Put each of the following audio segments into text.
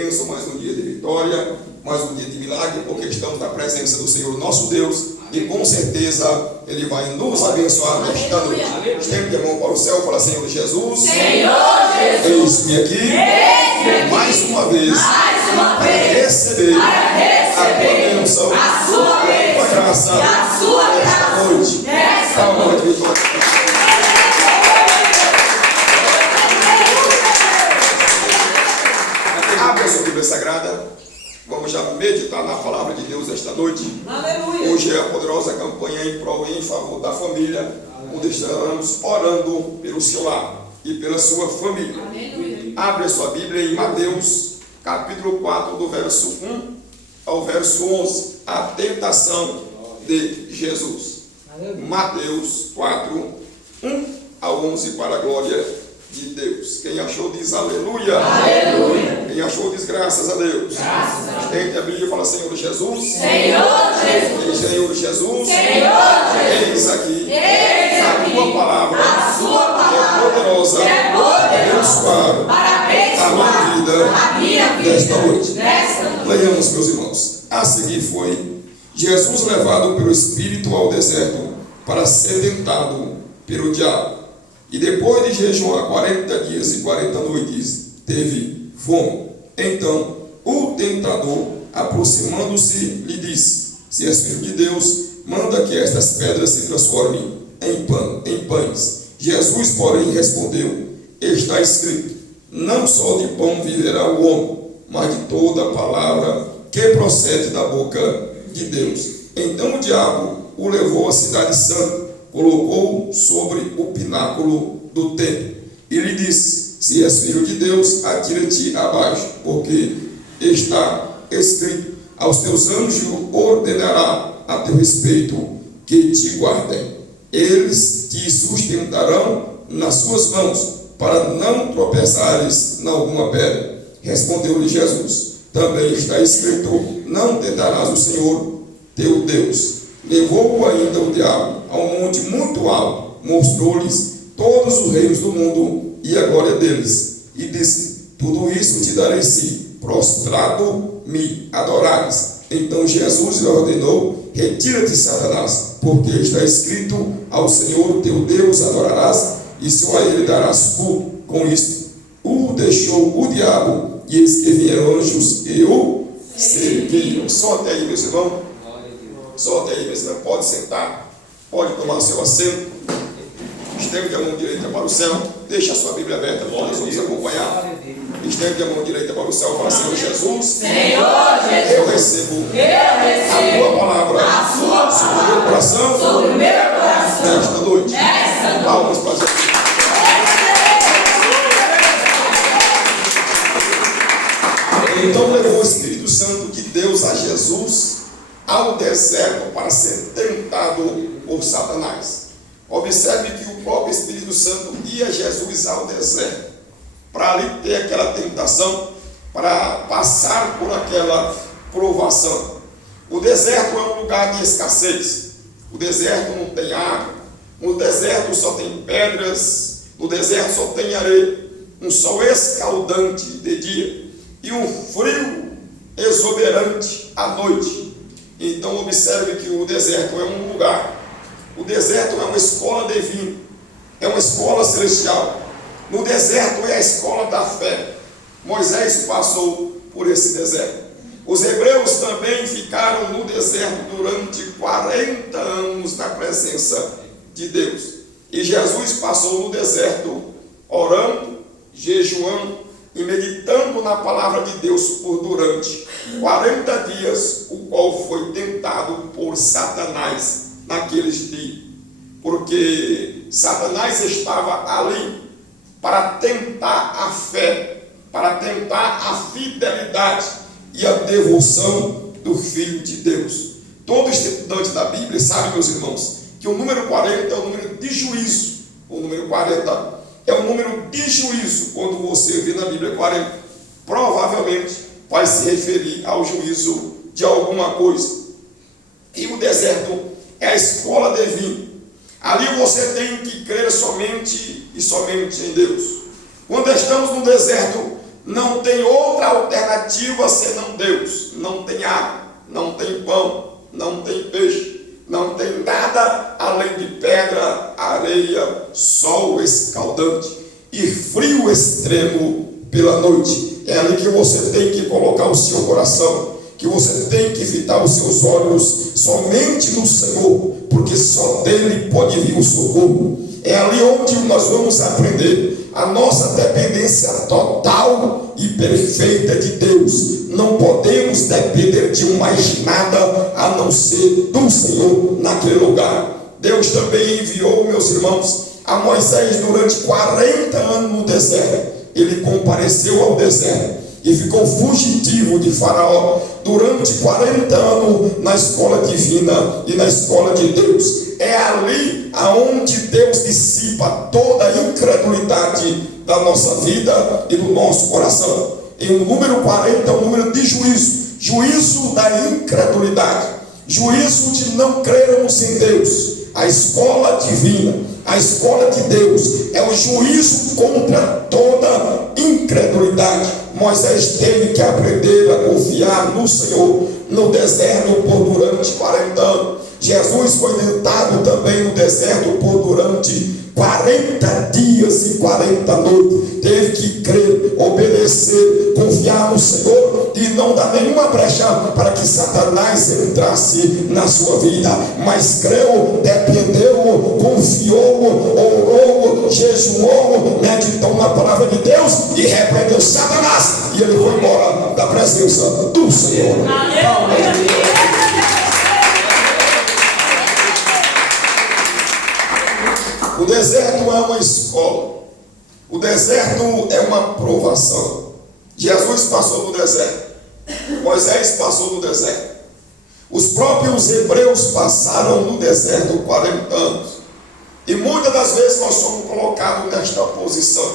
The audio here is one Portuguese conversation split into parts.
bênção, mais um dia de vitória, mais um dia de milagre, porque estamos na presença do Senhor nosso Deus e com certeza Ele vai nos abençoar nesta noite. Estende a mão para o céu e fala: Senhor Jesus, eis-me aqui mais uma vez para receber a tua bênção, a tua graça nesta noite. Calma, vitória. Abra a sua Bíblia Sagrada. Vamos já meditar na palavra de Deus esta noite. Aleluia. Hoje é a poderosa campanha em prol e em favor da família, onde estamos orando pelo seu lar e pela sua família. Aleluia. Abre a sua Bíblia em Mateus, capítulo 4, do verso 1 ao verso 11. A tentação de Jesus. Aleluia. Mateus 4, 1 ao 11, para a glória de Deus. Quem achou diz aleluia. Aleluia. Quem achou diz graças a Deus. Graças a Deus. Quem a Bíblia fala: Senhor Jesus. Senhor Jesus. Senhor Jesus. Senhor Jesus. Eis aqui. A tua palavra. A sua palavra é poderosa. Abençoar a minha vida nesta noite. Leiamos, meus irmãos. A seguir foi Jesus levado pelo Espírito ao deserto para ser tentado pelo diabo. E depois de jejuar 40 dias e 40 noites, teve fome. Então, o tentador, aproximando-se, lhe disse: Se és filho de Deus, manda que estas pedras se transformem em pães. Jesus, porém, respondeu: Está escrito: Não só de pão viverá o homem, mas de toda palavra que procede da boca de Deus. Então o diabo o levou à cidade santa, colocou sobre o pináculo do templo e lhe disse: Se és filho de Deus, atira-te abaixo, porque está escrito: Aos teus anjos ordenará a teu respeito que te guardem. Eles te sustentarão nas suas mãos, para não tropeçares em alguma pedra. Respondeu-lhe Jesus: Também está escrito: Não tentarás o Senhor teu Deus. Levou-o ainda o diabo a um monte muito alto, mostrou-lhes todos os reinos do mundo e a glória deles, e disse: Tudo isso te darei se prostrado me adorares. Então Jesus lhe ordenou: Retira-te, Satanás, porque está escrito: Ao Senhor teu Deus adorarás, e só a ele darás culto. Com isto o deixou o diabo, e eis que vieram anjos e o serviram. Só até aí, meus irmãos. Só até aí, meus irmãos. Pode sentar, pode tomar seu assento. Estende a mão direita para o céu. Deixa a sua Bíblia aberta para nós vamos acompanhar. Estende a mão direita para o céu. Fala: Senhor Jesus. Senhor Jesus. Eu recebo a tua palavra sobre o meu coração. Nesta noite. Palmas para Jesus. Então levou o Espírito Santo de Deus a Jesus ao deserto para ser tentado por Satanás. Observe que o próprio Espírito Santo guia Jesus ao deserto para ali ter aquela tentação, para passar por aquela provação. O deserto é um lugar de escassez. O deserto não tem água. No deserto só tem pedras. No deserto só tem areia. Um sol escaldante de dia e um frio exuberante à noite. Então observe que o deserto é um lugar. O deserto é uma escola divina, é uma escola celestial. No deserto é a escola da fé. Moisés passou por esse deserto. Os hebreus também ficaram no deserto durante 40 anos na presença de Deus. E Jesus passou no deserto orando, jejuando e meditando na palavra de Deus por durante 40 dias, o qual foi tentado por Satanás naqueles dias. Porque Satanás estava ali para tentar a fé, para tentar a fidelidade e a devoção do Filho de Deus. Todo estudante da Bíblia sabe, meus irmãos, que o número 40 é o número de juízo. O número 40 é o número de juízo. Quando você vê na Bíblia 40, provavelmente vai se referir ao juízo de alguma coisa. E o deserto é a escola divina. Ali você tem que crer somente e somente em Deus. Quando estamos no deserto, não tem outra outra alternativa senão Deus. Não tem água, não tem pão, não tem peixe, não tem nada além de pedra, areia, sol escaldante e frio extremo pela noite. É ali que você tem que colocar o seu coração, que você tem que fitar os seus olhos somente no Senhor, porque só dele pode vir o socorro. É ali onde nós vamos aprender a nossa dependência total e perfeita de Deus. Não podemos depender de mais nada a não ser do Senhor naquele lugar. Deus também enviou, meus irmãos, a Moisés durante 40 anos no deserto. Ele compareceu ao deserto e ficou fugitivo de Faraó durante 40 anos na escola divina e na escola de Deus. É ali aonde Deus dissipa toda a incredulidade da nossa vida e do nosso coração. E o número 40 é o número de juízo, juízo da incredulidade, juízo de não crermos em Deus. A escola divina, a escola de Deus é o juízo contra toda incredulidade. Moisés teve que aprender a confiar no Senhor no deserto durante 40 anos. Jesus foi tentado também no deserto durante 40 dias e 40 noites. Teve que crer, obedecer, confiar no Senhor e não dar nenhuma brecha para que Satanás entrasse na sua vida. Mas creu, dependeu, confiou, orou, jejuou, meditou na palavra de Deus e repreendeu Satanás. E ele foi embora da presença do Senhor. O deserto é uma escola. O deserto é uma provação. Jesus passou no deserto. Moisés passou no deserto. Os próprios hebreus passaram no deserto 40 anos. E muitas das vezes nós somos colocados nesta posição.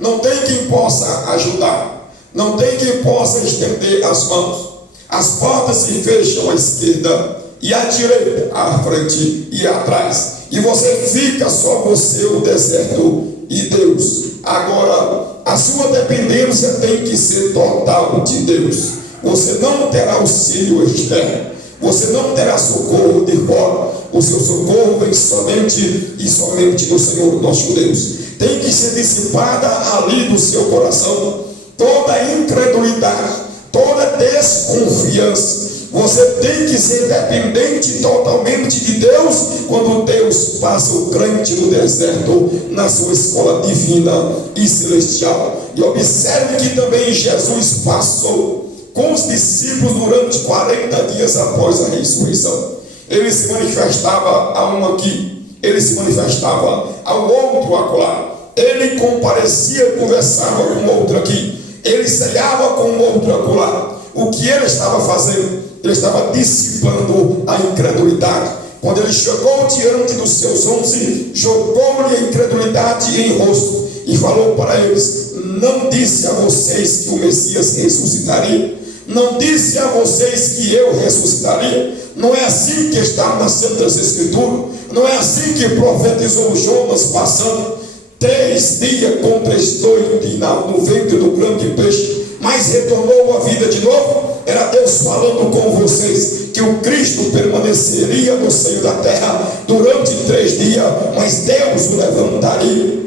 Não tem quem possa ajudar. Não tem quem possa estender as mãos. As portas se fecham à esquerda e à direita, à frente e atrás. E você fica só você, o deserto e Deus. Agora, a sua dependência tem que ser total de Deus. Você não terá auxílio externo. Você não terá socorro de fora. O seu socorro vem somente e somente do Senhor nosso Deus. Tem que ser dissipada ali do seu coração toda incredulidade, toda desconfiança. Você tem que ser dependente totalmente de Deus quando Deus passa o crente no deserto na sua escola divina e celestial. E observe que também Jesus passou com os discípulos durante 40 dias após a ressurreição. Ele se manifestava a um aqui, ele se manifestava ao outro acolá. Ele comparecia, conversava com outro aqui, ele ceiava com outro acolá. O que ele estava fazendo? Ele estava dissipando a incredulidade. Quando ele chegou diante dos seus 11, jogou-lhe a incredulidade em rosto e falou para eles: não disse a vocês que o Messias ressuscitaria? Não disse a vocês que eu ressuscitaria? Não é assim que está nas Santas Escrituras? Não é assim que profetizou Jonas passando 3 dias com 3 noites no ventre do grande peixe, mas retornou à vida de novo? Era Deus falando com vocês que o Cristo permaneceria no seio da terra durante 3 dias, mas Deus o levantaria.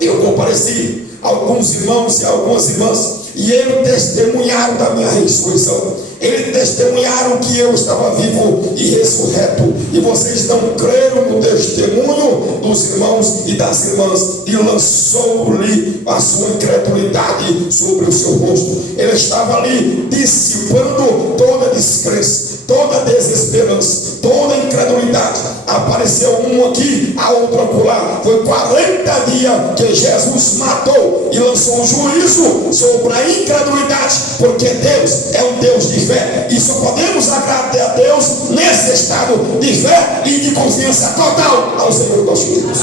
Eu compareci alguns irmãos e algumas irmãs, e eles testemunharam da minha ressurreição. Eles testemunharam que eu estava vivo e ressurreto, e vocês não creram no testemunho dos irmãos e das irmãs, e lançou-lhe a sua incredulidade sobre o seu rosto. Ele estava ali dissipando toda descrença, toda desesperança, toda incredulidade. Apareceu um aqui, a outro acolá. Foi 40 dias que Jesus matou e lançou um juízo sobre a incredulidade, porque Deus é um Deus de fé, e só podemos agradar a Deus nesse estado de fé e de confiança total ao Senhor nosso Deus.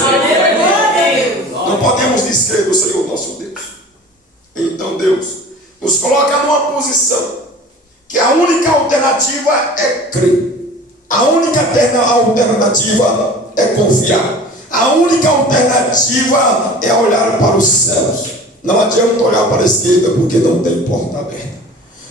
Não podemos descrer do Senhor nosso Deus. Então Deus nos coloca numa posição que a única alternativa é crer. A única alternativa é confiar. A única alternativa é olhar para os céus. Não adianta olhar para a esquerda porque não tem porta aberta.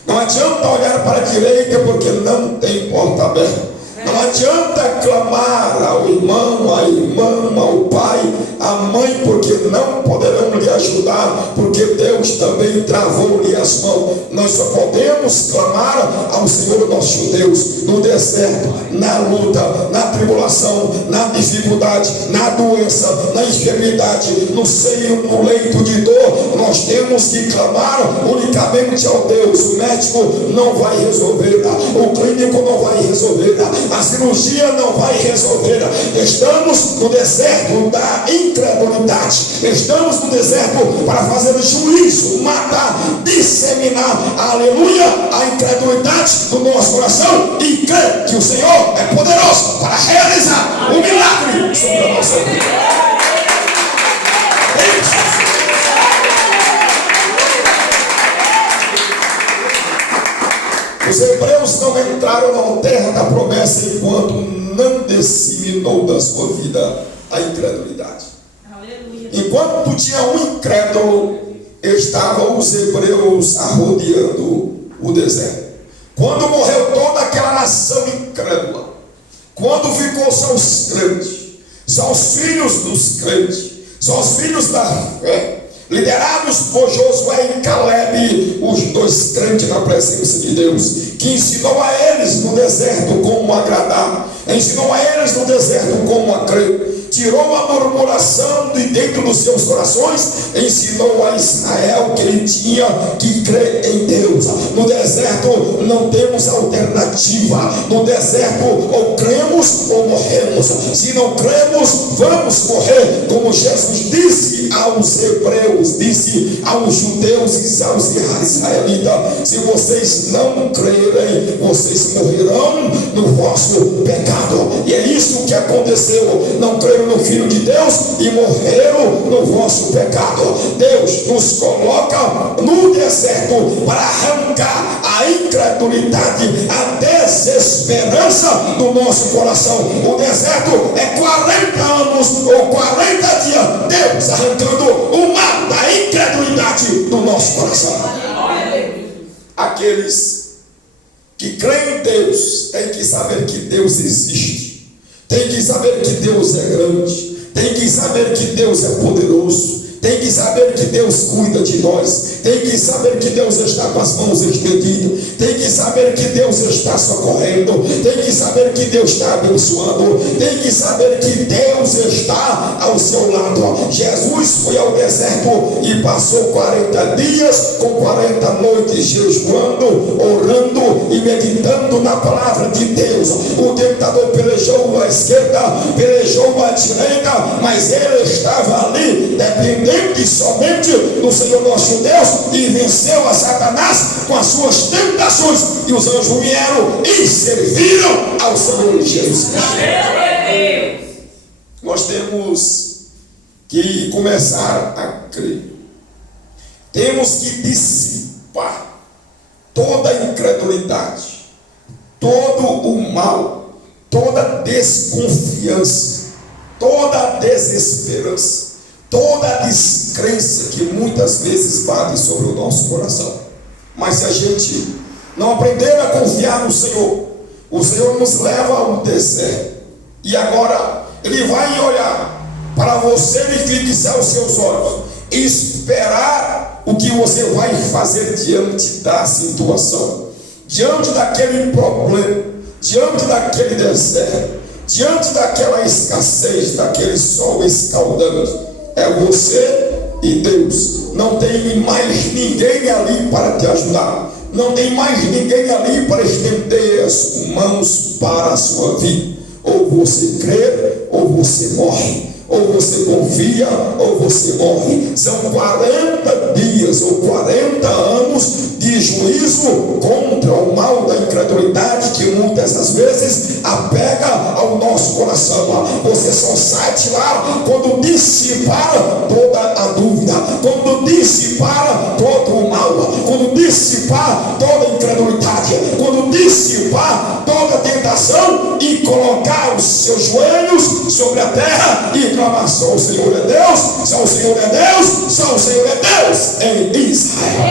Não adianta olhar para a direita porque não tem porta aberta. Não adianta clamar ao irmão, à irmã, ao pai, à mãe, porque não poderão lhe ajudar, porque Deus também travou-lhe as mãos. Nós só podemos clamar ao Senhor nosso Deus no deserto, na luta, na tribulação, na dificuldade, na doença, na enfermidade, no seio, no leito de dor. Nós temos que clamar unicamente ao Deus. O médico não vai resolver, o clínico não vai resolver, a cirurgia não vai resolver. Estamos no deserto da incredulidade. Estamos no deserto para fazer juízo, matar, disseminar, aleluia, a incredulidade do nosso coração e crer que o Senhor é poderoso para realizar o milagre sobre a nossa vida. Os hebreus não entraram na terra da promessa enquanto não disseminou da sua vida a incredulidade. Aleluia. Enquanto tinha um incrédulo, estavam os hebreus arrodeando o deserto. Quando morreu toda aquela nação incrédula, quando ficou só os crentes, só os filhos dos crentes, só os filhos da fé, liderados por Josué e Caleb, os dois crentes na presença de Deus, que ensinou a eles no deserto como agradar, ensinou a eles no deserto como a crer, tirou a murmuração de dentro dos seus corações, ensinou a Israel que ele tinha que crer em Deus. No deserto não temos alternativa. No deserto ou cremos ou morremos. Se não cremos, vamos morrer. Como Jesus disse aos hebreus, disse aos judeus e aos israelitas: se vocês não crerem, vocês morrerão no vosso pecado. E é isso que aconteceu. Não creram no Filho de Deus e morreram no vosso pecado. Deus nos coloca no deserto para arrancar a incredulidade, a desesperança do nosso coração. O deserto é 40 anos ou 40 dias, Deus arrancando o mal da incredulidade do nosso coração. Aqueles que creem em Deus têm que saber que Deus existe. Tem que saber que Deus é grande. Tem que saber que Deus é poderoso. Tem que saber que Deus cuida de nós. Tem que saber que Deus está com as mãos estendidas. Tem que saber que Deus está socorrendo. Tem que saber que Deus está abençoando. Tem que saber que Deus está ao seu lado. Jesus foi ao deserto e passou 40 dias com 40 noites jejuando, orando e meditando na palavra de Deus. O tentador pelejou à esquerda, pelejou à direita, mas ele estava ali dependente somente do Senhor nosso Deus e venceu a Satanás com as suas tentações, e os anjos vieram e serviram ao Senhor Jesus Cristo. Nós temos que começar a crer. Temos que dissipar toda a incredulidade, todo o mal, toda a desconfiança, toda a desesperança, toda a descrença que muitas vezes bate sobre o nosso coração. Mas se a gente não aprender a confiar no Senhor, o Senhor nos leva ao deserto, e agora Ele vai olhar para você e fixe aos seus olhos e esperar o que você vai fazer diante da situação, diante daquele problema, diante daquele deserto, diante daquela escassez, daquele sol escaldante. É você e Deus. Não tem mais ninguém ali para te ajudar. Não tem mais ninguém ali para estender as mãos para a sua vida. Ou você crê, ou você morre. Ou você confia, ou você morre. São 40 dias ou 40 anos de juízo contra o mal da incredulidade que muitas das vezes apega ao nosso coração. Você só sai de lá quando dissipar toda a dúvida, quando dissipar todo o mal, quando dissipar toda a incredulidade, quando dissipar toda a tentação oração e colocar os seus joelhos sobre a terra e clamar: só o Senhor é Deus, só o Senhor é Deus, só o Senhor é Deus em Israel.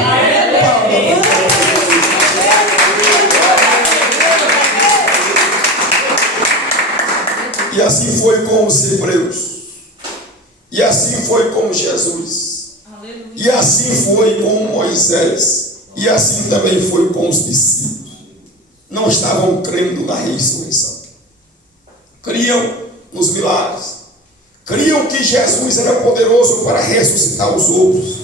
E assim foi com os hebreus, e assim foi com Jesus, e assim foi com Moisés, e assim também foi com os discípulos. Não estavam crendo na ressurreição, criam nos milagres, criam que Jesus era poderoso para ressuscitar os outros,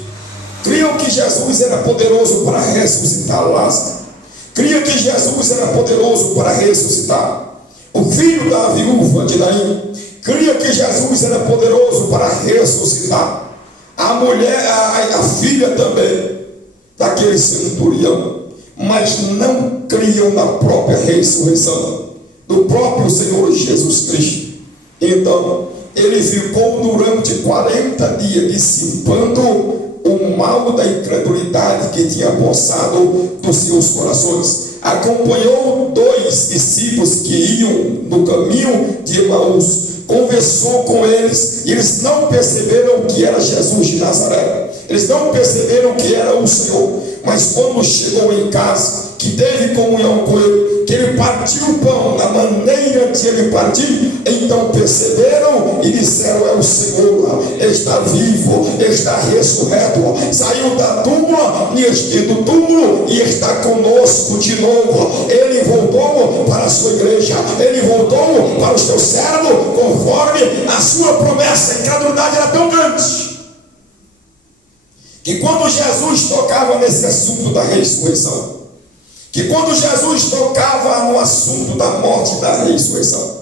criam que Jesus era poderoso para ressuscitar Lázaro, criam que Jesus era poderoso para ressuscitar o filho da viúva de Naim, cria que Jesus era poderoso para ressuscitar a mulher, a filha também daquele centurião, mas não criam na própria ressurreição do próprio Senhor Jesus Cristo. Então ele ficou durante 40 dias dissipando o mal da incredulidade que tinha apossado dos seus corações. Acompanhou 2 discípulos que iam no caminho de Emaús, conversou com eles, e eles não perceberam que era Jesus de Nazaré, eles não perceberam que era o Senhor, mas quando chegou em casa, que teve comunhão com ele, que ele partiu o pão na maneira de ele partir, então perceberam e disseram: é o Senhor, ele está vivo, ele está ressurreto, saiu do túmulo e está conosco de novo. Ele voltou para a sua igreja, ele voltou para o seu servo, conforme a sua promessa. A incredulidade era tão grande que quando Jesus tocava nesse assunto da ressurreição, que quando Jesus tocava no assunto da morte e da ressurreição,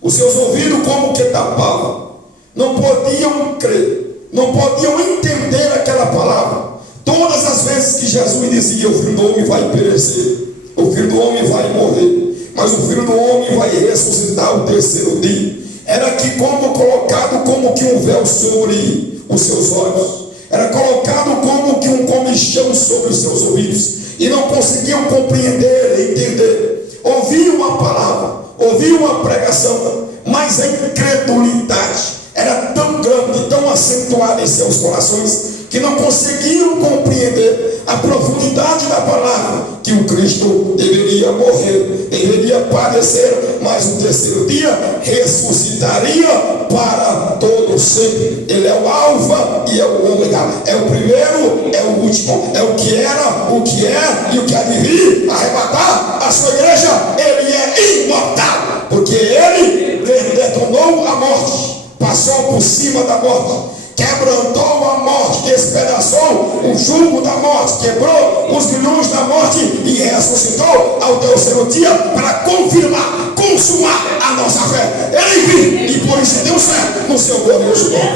os seus ouvidos como que tapavam, não podiam crer, não podiam entender aquela palavra. Todas as vezes que Jesus dizia: o filho do homem vai perecer, o filho do homem vai morrer, mas o filho do homem vai ressuscitar o terceiro dia, era que como colocado como que um véu sobre os seus olhos, era colocado como que um comichão sobre os seus ouvidos, e não conseguiam compreender, entender. Ouviam a palavra, ouviam a pregação, mas a incredulidade era tão grande, tão acentuada em seus corações, que não conseguiam compreender a profundidade da palavra, que o Cristo deveria morrer, deveria padecer, mas no terceiro dia ressuscitaria para todo sempre. Ele é o alfa e é o ômega, é o primeiro, é o último, é o que era, o que é e o que há de vir arrebatar a sua igreja. Ele é imortal, porque ele detonou a morte, passou por cima da morte, quebrantou a morte, despedaçou o jugo da morte, quebrou os grilhões da morte e ressuscitou ao terceiro dia para confirmar, consumar a nossa fé. Ele vive e por isso deu certo no seu glorioso nome.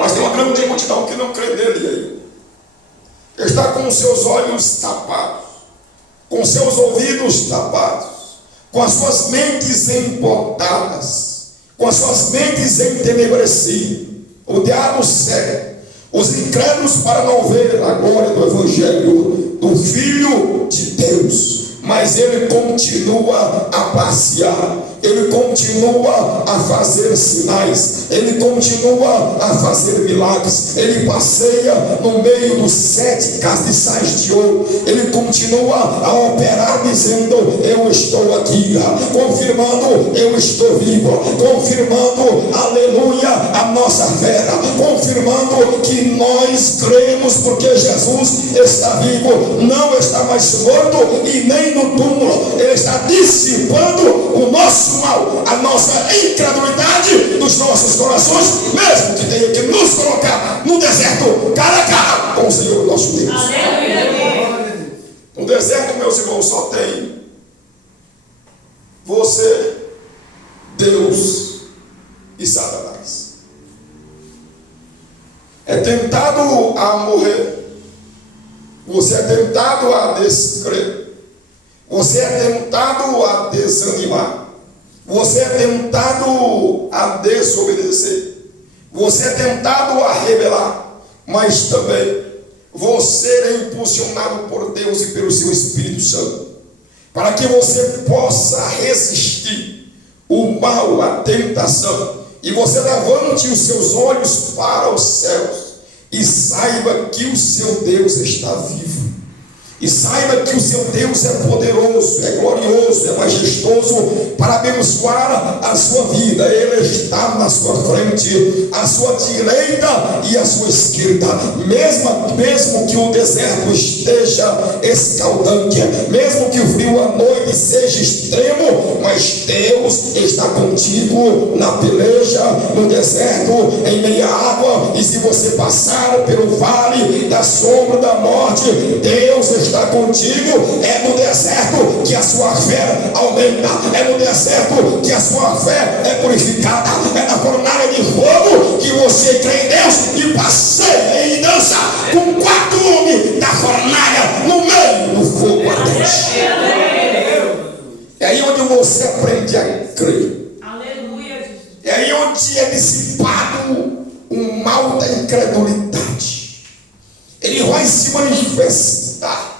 Mas tem uma grande multidão que não crê nele aí. Ele está com os seus olhos tapados, com seus ouvidos tapados, com as suas mentes empotadas, com as suas mentes entenebrecidas. O diabo cega os incrédulos para não ver a glória do Evangelho do Filho de Deus. Mas ele continua a passear, ele continua a fazer sinais, ele continua a fazer milagres, ele passeia no meio dos 7 castiçais de ouro, ele continua a operar dizendo: eu estou aqui, confirmando: eu estou vivo, confirmando, aleluia, a nossa fé, confirmando que nós cremos porque Jesus está vivo, não está mais morto e nem no túmulo. Ele está dissipando o nosso mal, a nossa incredulidade dos nossos corações, mesmo que tenha que nos colocar no deserto, cara a cara com o Senhor nosso Deus. No deserto, meus irmãos, só tem você, Deus e Satanás. É tentado a morrer, você é tentado a descrer, você é tentado a desanimar, você é tentado a desobedecer, você é tentado a rebelar, mas também você é impulsionado por Deus e pelo seu Espírito Santo para que você possa resistir o mal, a tentação, e você levante os seus olhos para os céus e saiba que o seu Deus está vivo. E saiba que o seu Deus é poderoso, é glorioso, é majestoso para abençoar a sua vida. Ele está na sua frente, à sua direita e à sua esquerda. Mesmo que o deserto esteja escaldante, mesmo que o frio à noite seja extremo, mas Deus está contigo na peleja, no deserto, em meia água. E se você passar pelo vale da sombra da morte, Deus está contigo. É no deserto que a sua fé aumenta, é no deserto que a sua fé é purificada, é na fornalha de fogo que você crê em Deus e passeia e dança com 4 homens da fornalha no meio do fogo ardente. É aí onde você aprende a crer. Aleluia. É aí onde é dissipado o mal da incredulidade. Ele vai se manifestar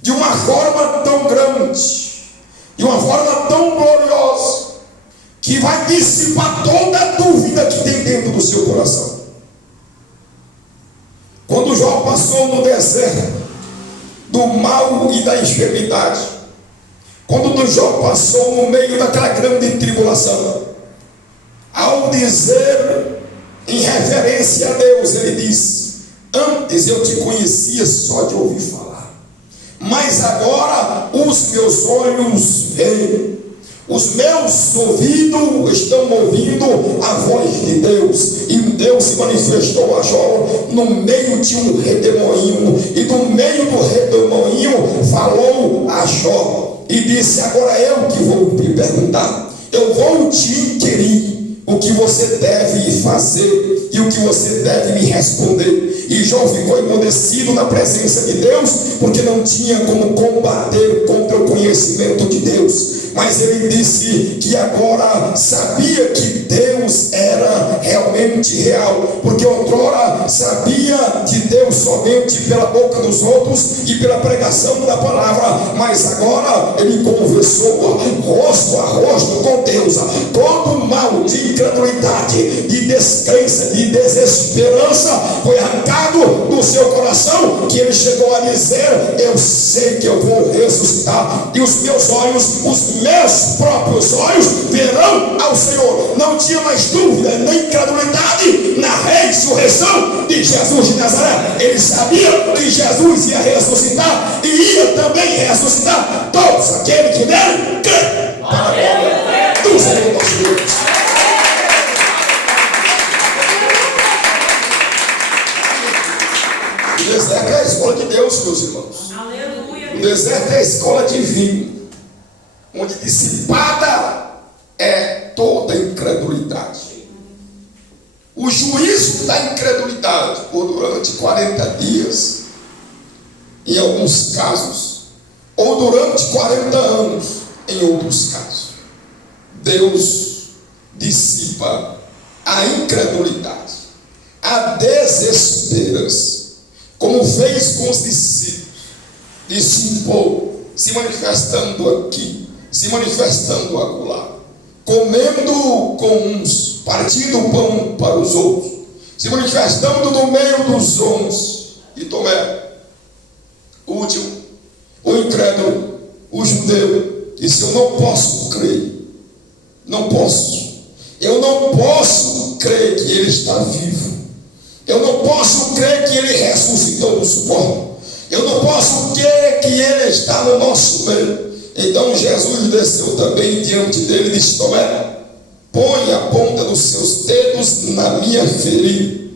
de uma forma tão grande, de uma forma tão gloriosa, que vai dissipar toda a dúvida que tem dentro do seu coração. Quando Jó passou no deserto do mal e da enfermidade, quando Jó passou no meio daquela grande tribulação, ao dizer em referência a Deus, ele diz: antes eu te conhecia só de ouvir falar, mas agora os meus olhos veem, os meus ouvidos estão ouvindo a voz de Deus. E Deus se manifestou a Jó no meio de um redemoinho, e no meio do redemoinho falou a Jó e disse: agora eu que vou te perguntar, eu vou te inquirir o que você deve fazer e o que você deve me responder. E Jó ficou emudecido na presença de Deus, porque não tinha como combater contra o conhecimento de Deus. Mas ele disse que agora sabia que Deus era realmente real, porque outrora sabia de Deus somente pela boca dos outros e pela pregação da palavra, mas agora ele conversou rosto a rosto com Deus. Todo mal de incredulidade, de descrença, de desesperança foi arrancado do seu coração, que ele chegou a dizer: eu sei que eu vou ressuscitar, e os meus olhos, os meus próprios olhos verão ao Senhor. Não tinha mais dúvida nem incredulidade na ressurreição de Jesus de Nazaré. Ele sabia que Jesus ia ressuscitar e ia também ressuscitar todos aqueles que nele creem, para a glória do Senhor nosso Deus. O deserto é a escola de Deus, meus irmãos. Aleluia. O deserto é a escola divina, onde dissipada é toda incredulidade. O juízo da incredulidade por durante 40 dias, em alguns casos, ou durante 40 anos, em outros casos. Deus dissipa a incredulidade, a desesperança, como fez com os discípulos, dissipou, se manifestando aqui, se manifestando acolá, comendo com uns, partindo o pão para os outros, se manifestando no meio dos 11. E Tomé, o último, o incrédulo, o judeu, disse: eu não posso crer, não posso, eu não posso crer que ele está vivo, eu não posso crer que ele ressuscitou dos mortos, eu não posso crer que ele está no nosso meio. Então Jesus desceu também diante dele e disse: Tomé, põe a ponta dos seus dedos na minha ferida.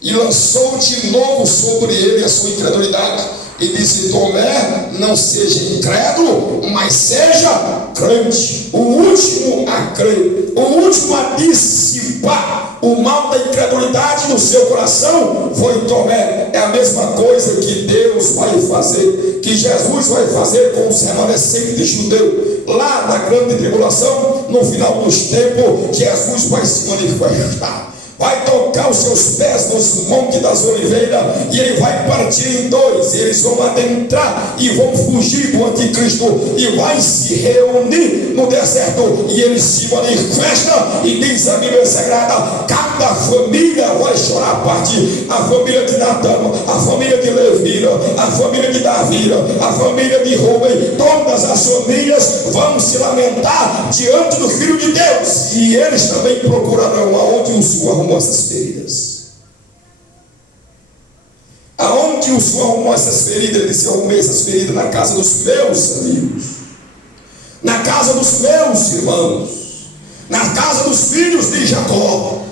E lançou de novo sobre ele a sua incredulidade. E disse: Tomé, não seja incrédulo, mas seja crente. O último a crer, o último a dissipar o mal da incredulidade no seu coração foi Tomé. É a mesma coisa que Deus vai fazer, que Jesus vai fazer com os remanescentes judeus. Lá na grande tribulação, no final dos tempos, Jesus vai se manifestar. vai tocar os seus pés nos montes das oliveiras, e ele vai partir em dois. Eles vão adentrar e vão fugir do anticristo, e vai se reunir no deserto, e eles se manifestam, e diz a Bíblia Sagrada: cada família vai chorar a parte. A família de Natã, a família de Levira, a família de Davira, a família de Rubem, todas as famílias vão se lamentar diante do Filho de Deus, e eles também procurarão aonde o Senhor arrumou essas feridas. Aonde o Senhor arrumou essas feridas? Ele disse: eu arrumei essas feridas na casa dos meus amigos, na casa dos meus irmãos, na casa dos filhos de Jacó.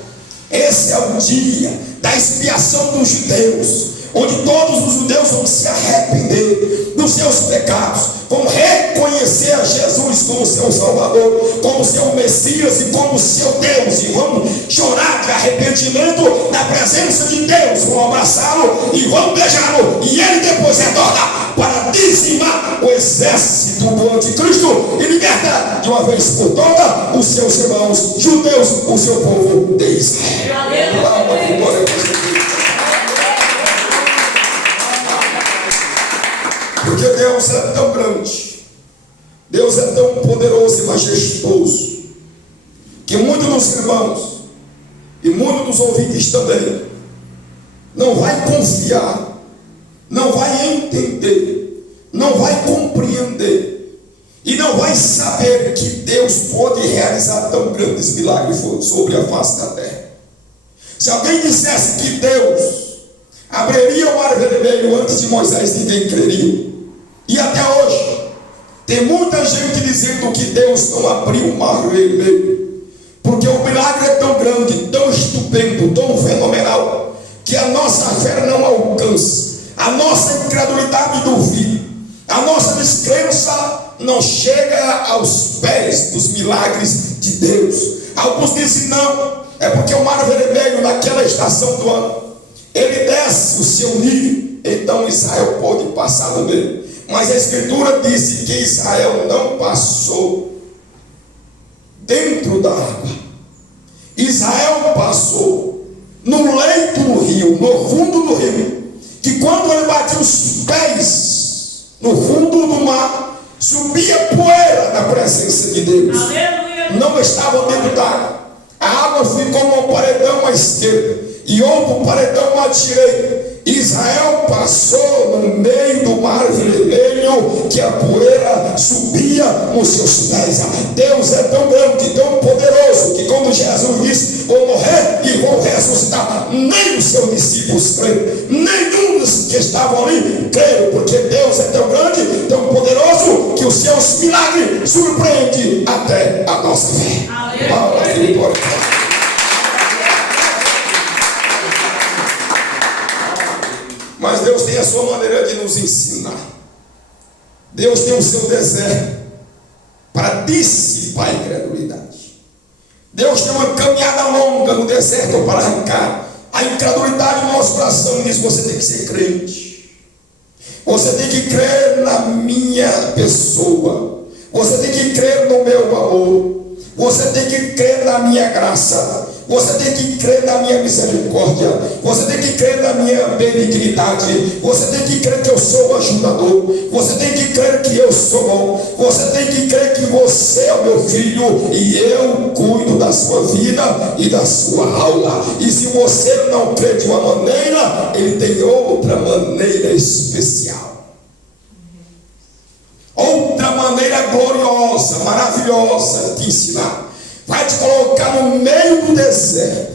Esse é o dia da expiação dos judeus, onde todos os judeus vão se arrepender dos seus pecados, vão reconhecer a Jesus como seu Salvador, como seu Messias e como seu Deus, e vão chorar de arrependimento na presença de Deus, vão abraçá-lo e vão beijá-lo, e ele depois retorna para dizimar o exército do anticristo e libertar de uma vez por todas os seus irmãos judeus, o seu povo de Israel. Porque Deus é tão grande, Deus é tão poderoso e majestoso, que muitos dos irmãos e muitos dos ouvintes também não vai confiar, não vai entender, não vai compreender e não vai saber que Deus pode realizar tão grandes milagres sobre a face da terra. Se alguém dissesse que Deus abriria o mar vermelho antes de Moisés, ninguém creria. E até hoje tem muita gente dizendo que Deus não abriu o mar vermelho, porque o milagre é tão grande, tão estupendo, tão fenomenal, que a nossa fé não alcança, a nossa incredulidade duvida, a nossa descrença não chega aos pés dos milagres de Deus. Alguns dizem: não, é porque o mar vermelho naquela estação do ano ele desce o seu nível, então Israel pode passar no meio. Mas a Escritura disse que Israel não passou dentro da água. Israel passou no leito do rio, no fundo do rio, que quando ele batia os pés no fundo do mar, subia poeira na presença de Deus. Aleluia. Não estava dentro da água. A água ficou um paredão à esquerda e outro paredão à direita. Israel passou no meio do mar vermelho, que a poeira subia nos seus pés. Deus é tão grande, tão poderoso, que quando Jesus disse: vou morrer e vou ressuscitar, nem os seus discípulos creram, nenhum dos que estavam ali creram, porque Deus é tão grande, tão poderoso, que os seus milagres surpreendem até a nossa fé. Aleluia. Mas Deus tem a sua maneira de nos ensinar. Deus tem o seu deserto para dissipar a incredulidade. Deus tem uma caminhada longa no deserto para arrancar a incredulidade do nosso coração. E diz: você tem que ser crente, você tem que crer na minha pessoa, você tem que crer no meu amor, você tem que crer na minha graça, você tem que crer na minha misericórdia, você tem que crer na minha benignidade, você tem que crer que eu sou o ajudador, você tem que crer que eu sou bom, você tem que crer que você é o meu filho e eu cuido da sua vida e da sua alma. E se você não crê de uma maneira, ele tem outra maneira especial, outra maneira gloriosa, maravilhosa de ensinar. Vai te colocar no meio do deserto,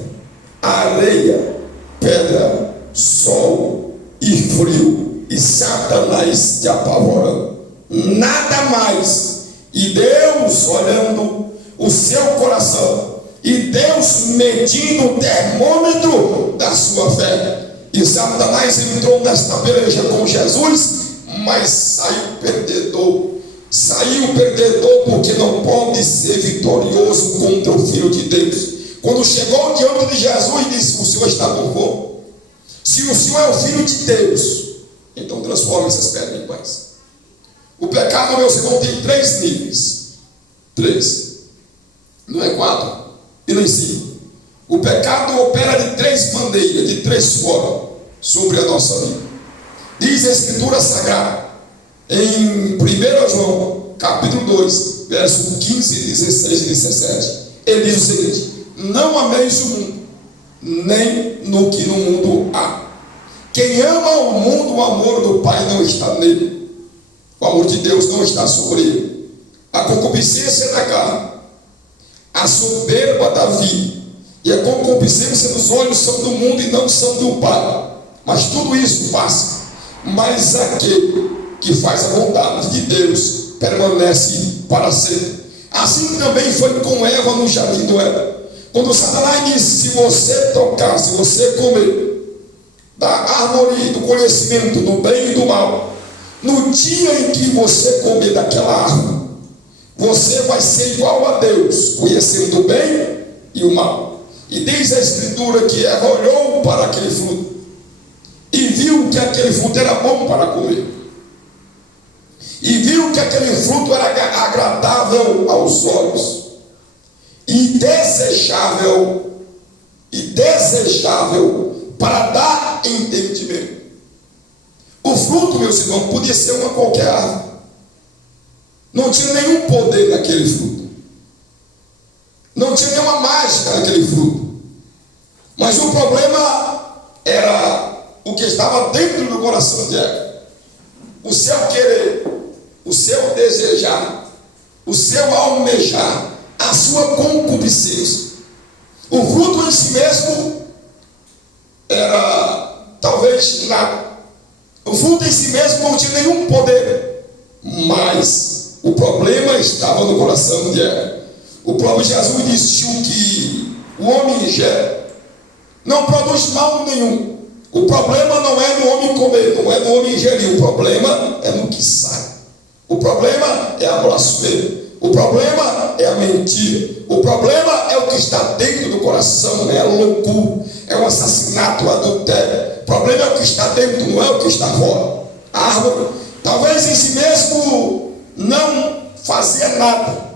areia, pedra, sol e frio, e Satanás te apavorando, nada mais. E Deus olhando o seu coração, e Deus medindo o termômetro da sua fé. E Satanás entrou nesta peleja com Jesus, mas saiu perdedor. Saiu perdedor, porque não pode ser vitorioso contra o Filho de Deus. Quando chegou diante de Jesus, disse: o Senhor está com fome. Se o Senhor é o Filho de Deus, então transforme essas pedras em pães. O pecado, meu irmão, tem 3 níveis. 3, não é 4 e nem 5. O pecado opera de três maneiras, de três formas sobre a nossa vida. Diz a Escritura Sagrada, em 1 João, capítulo 2, verso 15, 16 e 17. Ele diz o seguinte: não ameis o mundo, nem no que no mundo há. Quem ama o mundo, o amor do Pai não está nele. O amor de Deus não está sobre ele. A concupiscência da carne, a soberba da vida e a concupiscência dos olhos são do mundo e não são do Pai. Mas tudo isso passa. Mas aquele que faz a vontade de Deus permanece para sempre. Assim também foi com Eva no jardim do Éden. Quando Satanás disse: se você tocar, se você comer da árvore do conhecimento do bem e do mal, no dia em que você comer daquela árvore, você vai ser igual a Deus, conhecendo o bem e o mal. E diz a Escritura que Eva olhou para aquele fruto e viu que aquele fruto era bom para comer, e viu que aquele fruto era agradável aos olhos e desejável para dar entendimento. O fruto, meus irmãos, podia ser uma qualquer árvore. Não tinha nenhum poder naquele fruto. Não tinha nenhuma mágica naquele fruto. Mas o problema era o que estava dentro do coração de Eva. O seu querer, o seu desejar, o seu almejar, a sua concupiscência. O fruto em si mesmo era talvez nada. O fruto em si mesmo não tinha nenhum poder. Mas o problema estava no coração de Eva. O próprio Jesus disse que o homem ingere não produz mal nenhum. O problema não é no homem comer, não é no homem ingerir. O problema é no que sai. O problema é a blasfêmia. O problema é a mentira. O problema é o que está dentro do coração, é a loucura, é o assassinato, o adultério. O problema é o que está dentro, não é o que está fora. A árvore, talvez em si mesmo não fazia nada,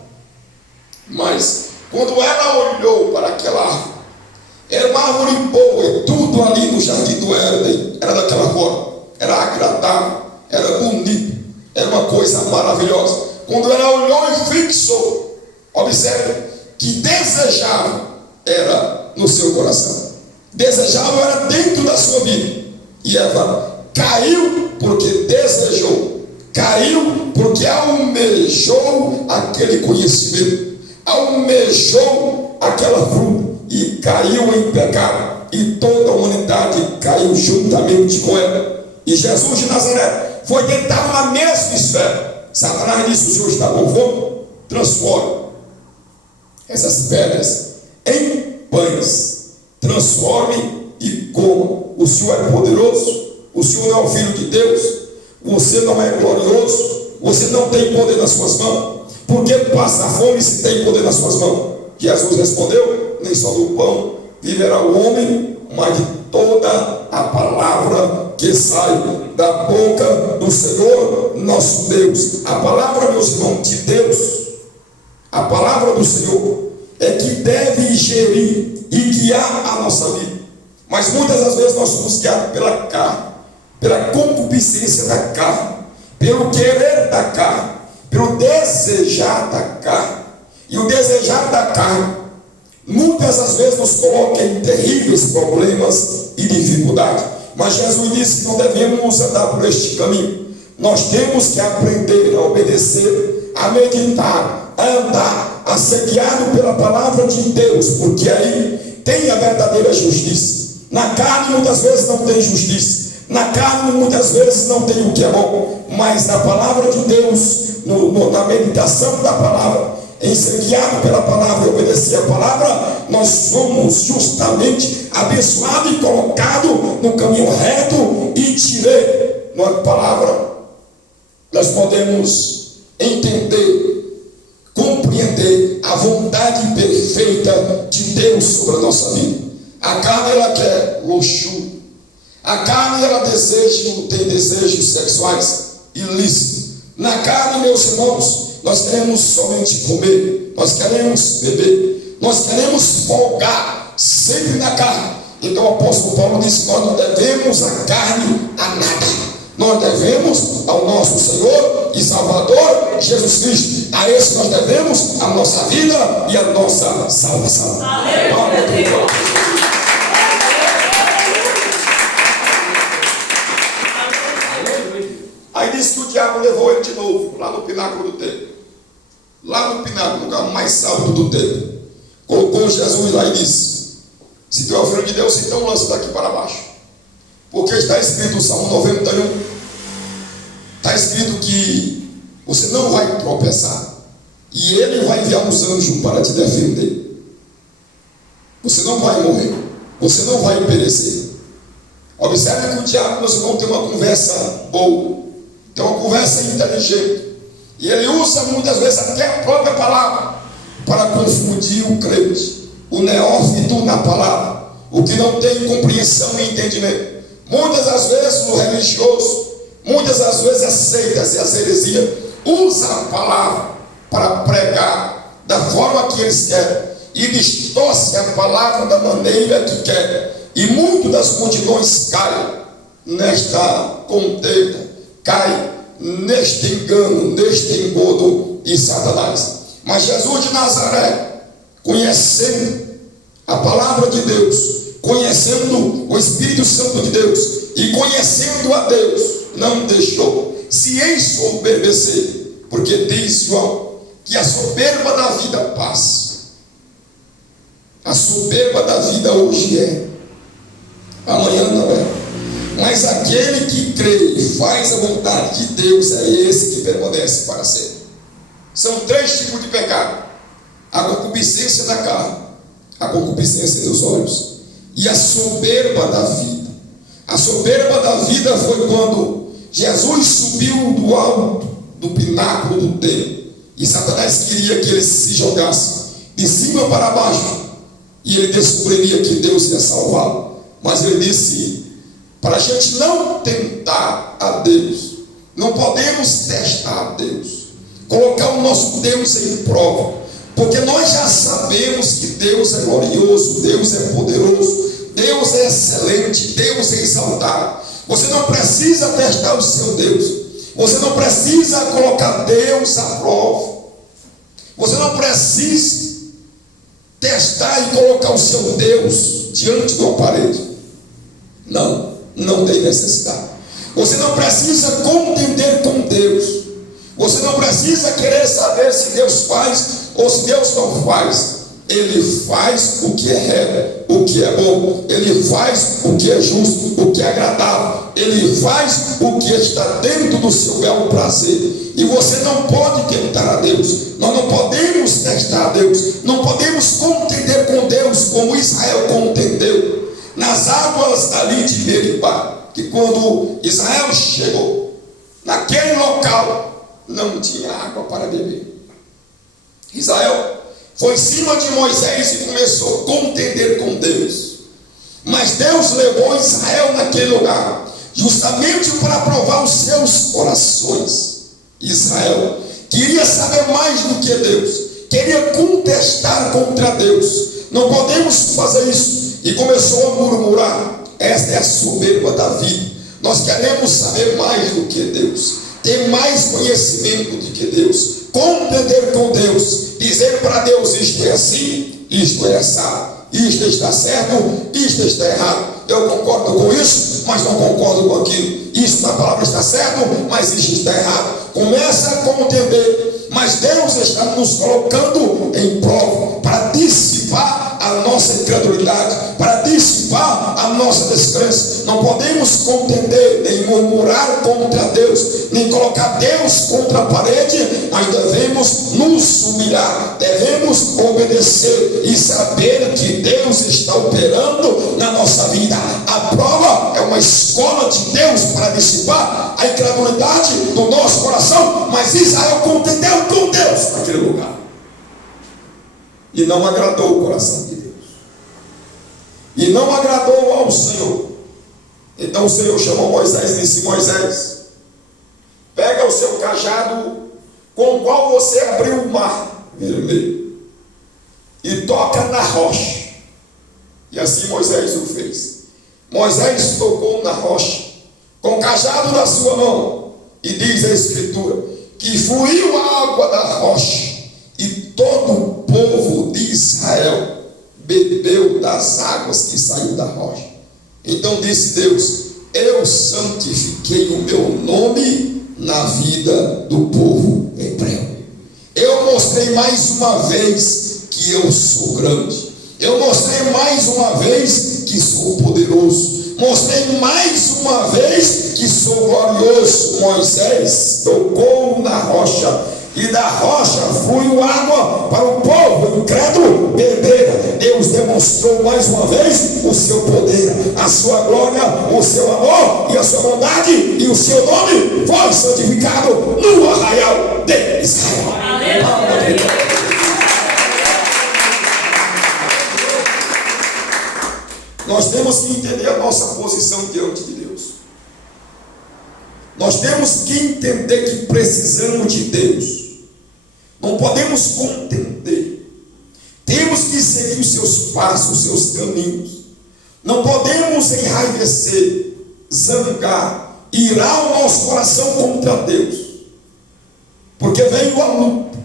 mas quando ela olhou para aquela árvore, era uma árvore boa, e tudo ali no jardim do Éden era daquela forma, era agradável, era bonito, era uma coisa maravilhosa. Quando ela olhou e fixou, observe que desejável era no seu coração, desejável era dentro da sua vida. E Eva caiu porque desejou, caiu porque almejou aquele conhecimento, almejou aquela fruta e caiu em pecado, e toda a humanidade caiu juntamente com ela. E Jesus de Nazaré foi tentado na mesma esfera. Satanás disse: o Senhor está com fome? Transforme essas pedras em pães, transforme e coma. O Senhor é poderoso, o Senhor é o Filho de Deus, você não é glorioso, você não tem poder nas suas mãos. Por que passa fome se tem poder nas suas mãos? Jesus respondeu: nem só do pão viverá o homem, mas de toda a palavra que sai da boca do Senhor nosso Deus. A palavra, meus irmãos, de Deus, a palavra do Senhor é que deve gerir e guiar a nossa vida. Mas muitas das vezes nós somos guiados pela carne, pela concupiscência da carne, pelo querer da carne, pelo desejar da carne. E o desejar da carne muitas das vezes nos coloca em terríveis problemas e dificuldades. Mas Jesus disse que não devemos andar por este caminho. Nós temos que aprender a obedecer, a meditar, a andar, a ser guiado pela palavra de Deus, porque aí tem a verdadeira justiça. Na carne muitas vezes não tem justiça, na carne muitas vezes não tem o que é bom, mas na palavra de Deus, na meditação da palavra, em ser guiado pela palavra e obedecer a palavra, nós somos justamente abençoados e colocados no caminho reto e direito. Na palavra nós podemos entender, compreender a vontade perfeita de Deus sobre a nossa vida. A carne ela quer luxúria, a carne ela tem desejos sexuais ilícitos. Na carne, meus irmãos, nós queremos somente comer, nós queremos beber, nós queremos folgar sempre na carne. Então o apóstolo Paulo disse: nós não devemos a carne a nada. Nós devemos ao nosso Senhor e Salvador Jesus Cristo. A esse nós devemos a nossa vida e a nossa salvação. Aí diz que o diabo levou ele de novo lá no pináculo do templo. Lá no pináculo, no lugar mais alto do templo. Colocou Jesus lá e disse: se tu é o filho de Deus, então lança daqui para baixo. Porque está escrito no Salmo 91, está escrito que você não vai tropeçar, e Ele vai enviar uns anjos para te defender. Você não vai morrer, você não vai perecer. Observe que o diabo, nós vamos ter uma conversa boa, tem uma conversa inteligente, e ele usa muitas vezes até a própria palavra para confundir o crente, o neófito na palavra, o que não tem compreensão e entendimento. Muitas das vezes o religioso, muitas das vezes as seitas e as heresias usam a palavra para pregar da forma que eles querem e distorcem a palavra da maneira que querem, e muitas das multidões caem nesta contenda, caem neste engano, neste engodo de Satanás. Mas Jesus de Nazaré, conhecendo a palavra de Deus, conhecendo o Espírito Santo de Deus e conhecendo a Deus, não deixou se ensoberbecer, porque diz João que a soberba da vida passa. A soberba da vida hoje é, amanhã não é. Mas aquele que crê e faz a vontade de Deus é esse que permanece para sempre. São 3 tipos de pecado: a concupiscência da carne, a concupiscência dos olhos e a soberba da vida. A soberba da vida foi quando Jesus subiu do alto do pináculo do templo e Satanás queria que ele se jogasse de cima para baixo e ele descobriria que Deus ia salvá-lo. Mas ele disse: para a gente não tentar a Deus, não podemos testar a Deus, colocar o nosso Deus em prova, porque nós já sabemos que Deus é glorioso, Deus é poderoso, Deus é excelente, Deus é exaltado. Você não precisa testar o seu Deus, você não precisa colocar Deus à prova, você não precisa testar e colocar o seu Deus diante do aparelho. Não tem necessidade. Você não precisa contender com Deus, você não precisa querer saber se Deus faz ou se Deus não faz. Ele faz o que é reto, o que é bom, ele faz o que é justo, o que é agradável, ele faz o que está dentro do seu belo prazer. E você não pode tentar a Deus, nós não podemos testar a Deus, não podemos contender com Deus como Israel contendeu nas águas ali de Meribá, que quando Israel chegou naquele local não tinha água para beber. Israel foi em cima de Moisés e começou a contender com Deus. Mas Deus levou Israel naquele lugar justamente para provar os seus corações. Israel queria saber mais do que Deus, queria contestar contra Deus. Não podemos fazer isso. E começou a murmurar. Esta é a soberba da vida. Nós queremos saber mais do que Deus, ter mais conhecimento do que Deus, contender com Deus, dizer para Deus: isto é assim, isto é assado, isto está certo, isto está errado. Eu concordo com isso, mas não concordo com aquilo. Isso na palavra está certo, mas isso está errado. Começa a contender, mas Deus está nos colocando em prova para dissipar a nossa incredulidade, para dissipar a nossa descrença. Não podemos contender, nem murmurar contra Deus, nem colocar Deus contra a parede, mas devemos nos humilhar, devemos obedecer e saber que Deus está operando na nossa vida. A prova é uma escola de Deus para dissipar a incredulidade do nosso coração. Mas Israel contendeu com Deus naquele lugar e não agradou o coração de Deus, e não agradou ao Senhor. Então o Senhor chamou Moisés e disse: Moisés, pega o seu cajado com o qual você abriu o mar vermelho e toca na rocha, E assim Moisés o fez. Moisés tocou na rocha, com o cajado da sua mão, e diz a Escritura, que fluiu a água da rocha, e todo o povo de Israel bebeu das águas que saiu da rocha. Então disse Deus, eu santifiquei o meu nome na vida do povo hebreu. Eu mostrei mais uma vez que eu sou grande. Eu mostrei mais uma vez que sou poderoso. Mostrei mais uma vez que sou glorioso. Moisés tocou na rocha, e da rocha fluiu água para o povo incrédulo beber. Deus demonstrou mais uma vez o seu poder, a sua glória, o seu amor e a sua bondade, e o seu nome foi santificado no arraial de Israel. Aleluia. Nós temos que entender a nossa posição diante de Deus. Nós temos que entender que precisamos de Deus. Não podemos contender. Temos que seguir os seus passos, os seus caminhos. Não podemos enraivecer, zangar, irar o nosso coração contra Deus. Porque veio a luta,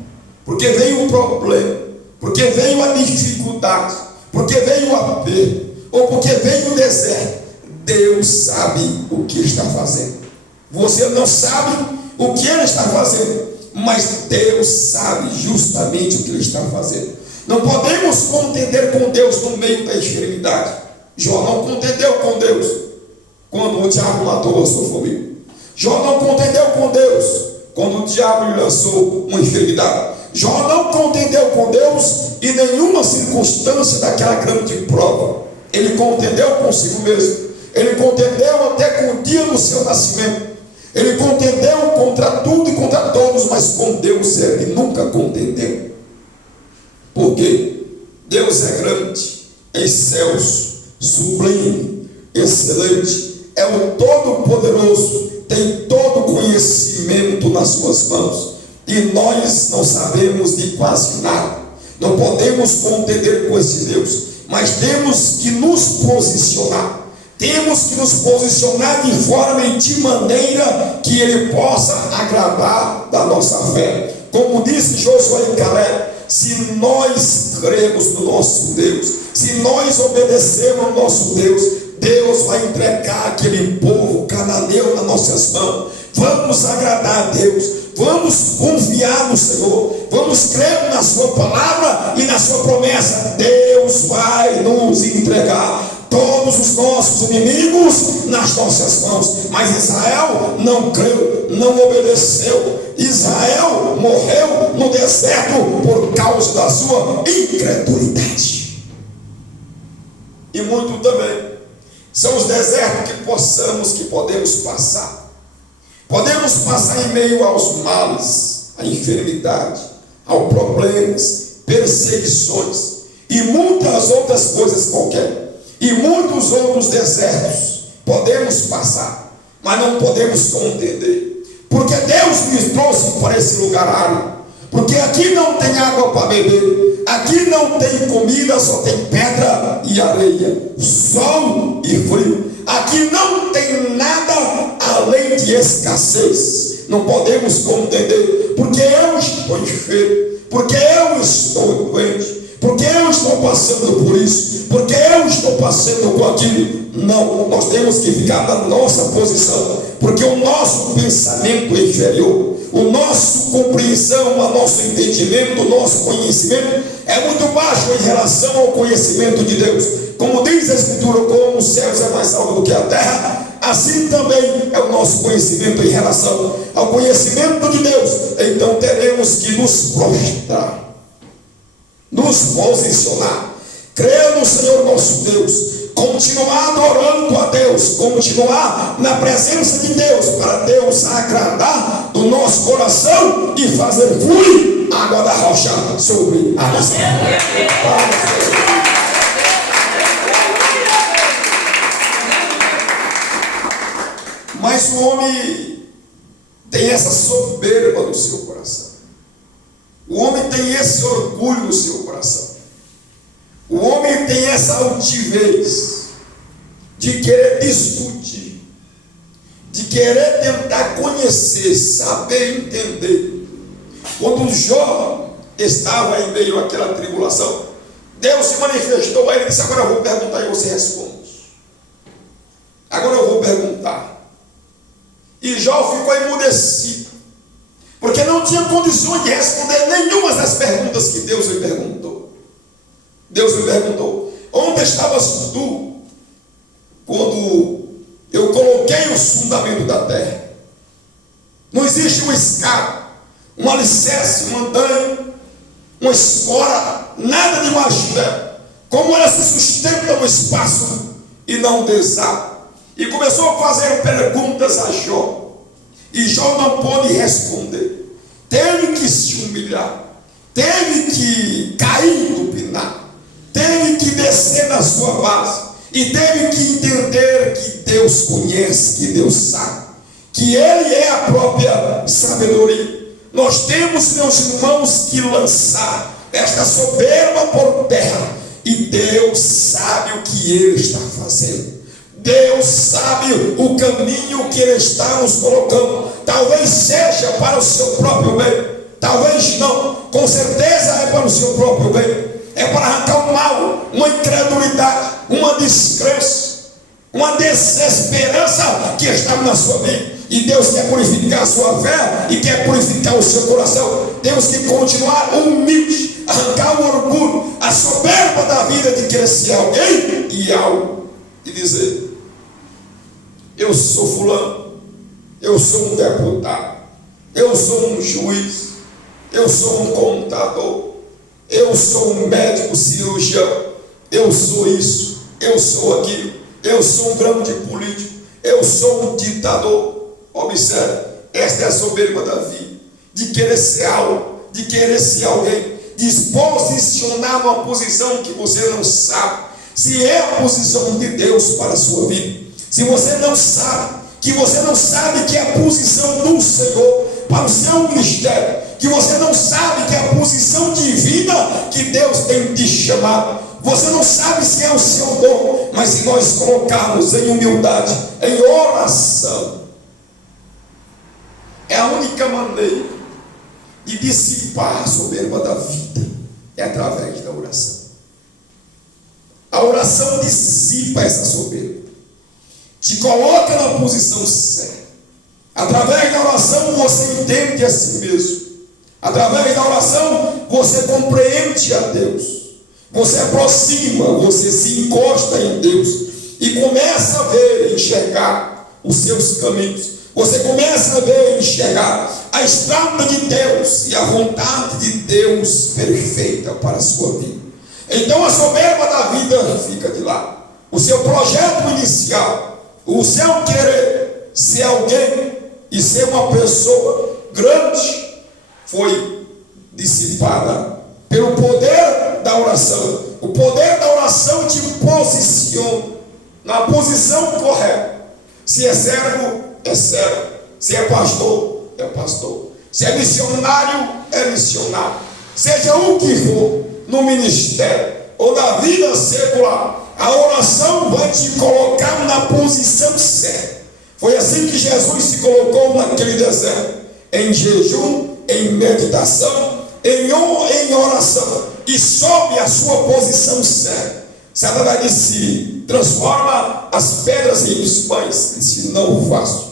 porque veio o problema, porque veio a dificuldade, porque veio o aperto, ou porque veio o deserto. Deus sabe o que está fazendo. Você não sabe o que Ele está fazendo, mas Deus sabe justamente o que Ele está fazendo. Não podemos contender com Deus no meio da enfermidade. Jó não contendeu com Deus quando o diabo matou a sua família. Jó não contendeu com Deus quando o diabo lhe lançou uma enfermidade. Jó não contendeu com Deus em nenhuma circunstância daquela grande prova. Ele contendeu consigo mesmo. Ele contendeu até com o dia do seu nascimento. Ele contendeu contra tudo e contra todos, mas com Deus ele nunca contendeu. Por quê? Deus é grande, excelso, sublime, excelente, é o Todo-Poderoso, tem todo conhecimento nas suas mãos, e nós não sabemos de quase nada. Não podemos contender com esse Deus, mas temos que nos posicionar. Temos que nos posicionar de forma e de maneira que Ele possa agradar da nossa fé. Como disse Josué e Caleb, se nós cremos no nosso Deus, se nós obedecermos ao nosso Deus, Deus vai entregar aquele povo cananeu nas nossas mãos. Vamos agradar a Deus, vamos confiar no Senhor, vamos crer na sua palavra e na sua promessa. Deus vai nos entregar todos os nossos inimigos nas nossas mãos. Mas Israel não creu, não obedeceu. Israel morreu no deserto por causa da sua incredulidade. E muito também são os desertos que podemos passar. Podemos passar em meio aos males, à enfermidade, aos problemas, perseguições e muitas outras coisas qualquer. E muitos outros desertos podemos passar, mas não podemos contender, porque Deus nos trouxe para esse lugar árido, porque aqui não tem água para beber, aqui não tem comida, só tem pedra e areia, sol e frio. Aqui não tem nada além de escassez. Não podemos contender, porque eu estou enfermo, porque eu estou doente, porque eu estou passando por isso, porque eu estou passando por aquilo. Não, nós temos que ficar na nossa posição, porque o nosso pensamento é inferior, o nosso compreensão, o nosso entendimento, o nosso conhecimento é muito baixo em relação ao conhecimento de Deus. Como diz a Escritura, como os céus é mais alto do que a terra, assim também é o nosso conhecimento em relação ao conhecimento de Deus. Então teremos que nos prostrar, nos posicionar, crer no Senhor nosso Deus, continuar adorando a Deus, continuar na presença de Deus, para Deus agradar do nosso coração e fazer fluir água da rocha sobre a nossa vida. Mas o homem tem essa soberba no seu coração. O homem tem esse orgulho no seu coração. O homem homem tem essa altivez de querer discutir, de querer tentar conhecer, saber, entender. Quando Jó estava em meio àquela tribulação, Deus se manifestou a ele e disse: agora eu vou perguntar e você responde. Agora eu vou perguntar. E Jó ficou emudecido, porque não tinha condições de responder nenhuma das perguntas que Deus lhe perguntou. Deus lhe perguntou: onde estavas tu quando eu coloquei o fundamento da terra? Não existe uma escada, um alicerce, um andaime, uma espora, nada de magia. Como ela se sustenta no espaço e não desaba? E começou a fazer perguntas a Jó. E Jó não pôde responder. Teve que se humilhar, teve que cair no pináculo, teve que descer na sua base, e teve que entender que Deus conhece, que Deus sabe, que Ele é a própria sabedoria. Nós temos, meus irmãos, que lançar esta soberba por terra, e Deus sabe o que Ele está fazendo. Deus sabe o caminho que Ele está nos colocando. Talvez seja para o seu próprio bem, talvez não, com certeza é para o seu próprio bem. É para arrancar o mal, uma incredulidade, uma descrença, uma desesperança que está na sua vida. E Deus quer purificar a sua fé e quer purificar o seu coração. Temos que continuar humilde, arrancar o orgulho, a soberba da vida de querer ser alguém e algo, e dizer: eu sou fulano, eu sou um deputado, eu sou um juiz, eu sou um contador, eu sou um médico cirurgião, eu sou isso, eu sou aquilo, eu sou um grande político, eu sou um ditador. Observe, esta é a soberba da vida, de querer ser algo, de querer ser alguém, de se posicionar numa posição que você não sabe se é a posição de Deus para a sua vida. Se você não sabe, que você não sabe que é a posição do Senhor para o seu ministério, que você não sabe que é a posição divina que Deus tem te chamado, você não sabe se é o seu dom, mas se nós colocarmos em humildade, em oração, é a única maneira de dissipar a soberba da vida, é através da oração. A oração dissipa essa soberba, te coloca na posição certa. Através da oração você entende a si mesmo. Através da oração você compreende a Deus. Você aproxima, você se encosta em Deus e começa a ver, enxergar os seus caminhos. Você começa a ver, enxergar a estrada de Deus e a vontade de Deus perfeita para a sua vida. Então a soberba da vida fica de lado. O seu projeto inicial, o seu querer ser alguém e ser uma pessoa grande, foi dissipada pelo poder da oração. O poder da oração te posiciona na posição correta. Se é servo, é servo. Se é pastor, é pastor. Se é missionário, é missionário. Seja o que for, no ministério ou na vida secular, a oração vai te colocar na posição certa. Foi assim que Jesus se colocou naquele deserto, em jejum, em meditação, em oração, e sob a sua posição certa. Satanás disse: transforma as pedras em pães. Ele disse: não o faço.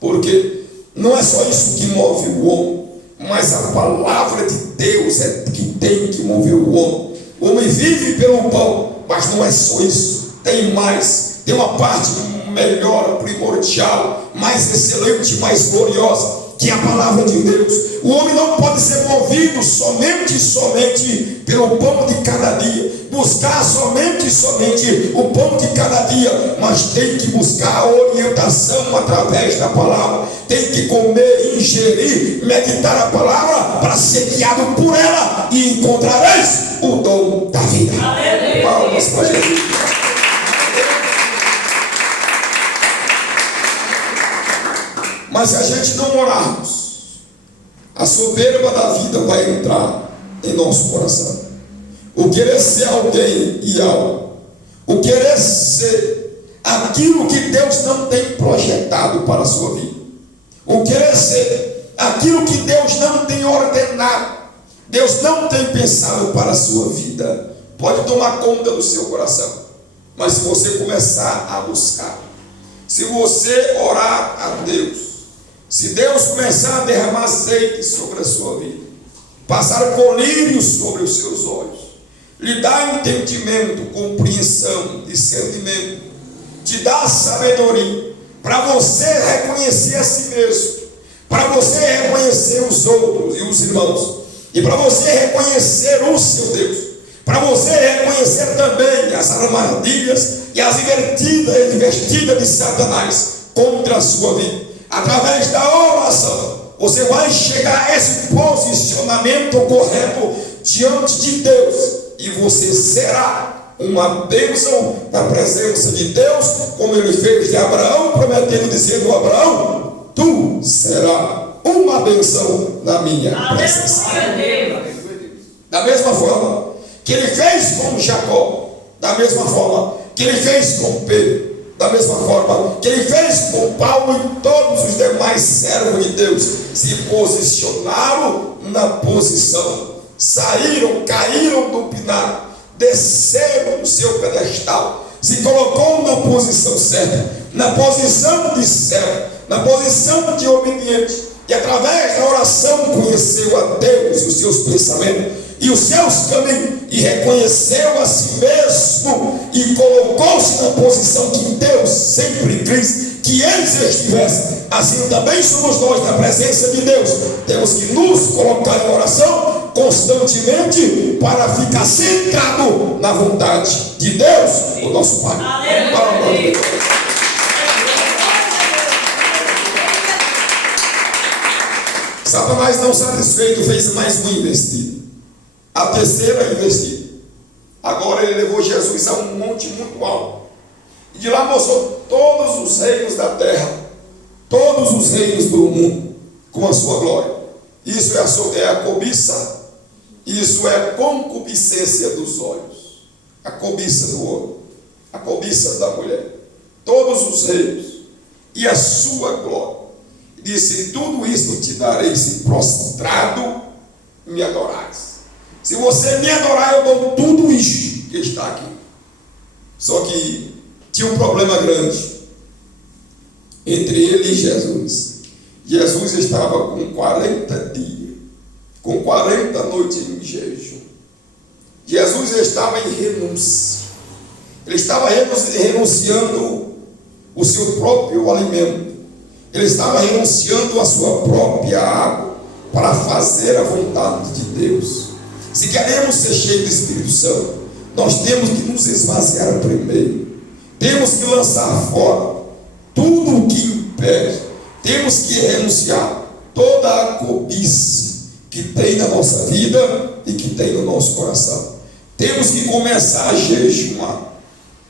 Porque não é só isso que move o homem, mas a palavra de Deus é que tem que mover o homem. O homem vive pelo pão, mas não é só isso, tem mais, tem uma parte melhor, primordial, mais excelente, mais gloriosa, que é a palavra de Deus. O homem não pode ser movido somente pelo pão de cada dia, buscar somente o pão de cada dia, mas tem que buscar a orientação através da palavra, tem que comer, ingerir, meditar a palavra para ser guiado por ela, e encontrareis o dom da vida. Palmas para Jesus. Mas se a gente não orarmos, a soberba da vida vai entrar em nosso coração. o querer ser alguém e algo, o querer ser aquilo que Deus não tem projetado para a sua vida, o querer ser aquilo que Deus não tem ordenado, Deus não tem pensado para a sua vida, pode tomar conta do seu coração. Mas se você começar a buscar, se você orar a Deus, se Deus começar a derramar azeite sobre a sua vida, passar colírios sobre os seus olhos, lhe dar entendimento, compreensão, discernimento, te dar sabedoria, para você reconhecer a si mesmo, para você reconhecer os outros e os irmãos, e para você reconhecer o seu Deus, para você reconhecer também as armadilhas e as investidas de Satanás contra a sua vida, através da oração, você vai chegar a esse posicionamento correto diante de Deus, e você será uma bênção na presença de Deus, como ele fez de Abraão, prometendo, dizendo a Abraão: tu serás uma bênção na minha presença. Da mesma forma que ele fez com Jacó, da mesma forma que ele fez com Pedro, da mesma forma que ele fez com Paulo e todos os demais servos de Deus, se posicionaram na posição, saíram, caíram do pináculo, desceram do seu pedestal, se colocou na posição certa, na posição de servo, na posição de obediente, e através da oração conheceu a Deus e os seus pensamentos e os seus caminhos, e reconheceu a si mesmo e colocou-se na posição que Deus sempre quis que eles estivessem. Assim também somos nós na presença de Deus. Temos que nos colocar em oração constantemente para ficar centrado na vontade de Deus, o nosso Pai. Aleluia. Satanás, não satisfeito, fez mais uma investida. A terceira investida. Agora ele levou Jesus a um monte muito alto, e de lá mostrou todos os reinos da terra, todos os reinos do mundo, com a sua glória. Isso é a cobiça, isso é a concupiscência dos olhos, a cobiça do homem, a cobiça da mulher, todos os reinos e a sua glória. Disse: tudo isso te darei se prostrado me adorares. Se você me adorar, eu dou tudo isso que está aqui. Só que tinha um problema grande entre ele e Jesus. Jesus estava com 40 dias, com 40 noites em jejum. Jesus estava em renúncia. Ele estava renunciando o seu próprio alimento. Ele estava renunciando a sua própria água para fazer a vontade de Deus. Se queremos ser cheios do Espírito Santo, nós temos que nos esvaziar primeiro. Temos que lançar fora tudo o que impede. Temos que renunciar toda a cobiça que tem na nossa vida e que tem no nosso coração. Temos que começar a jejuar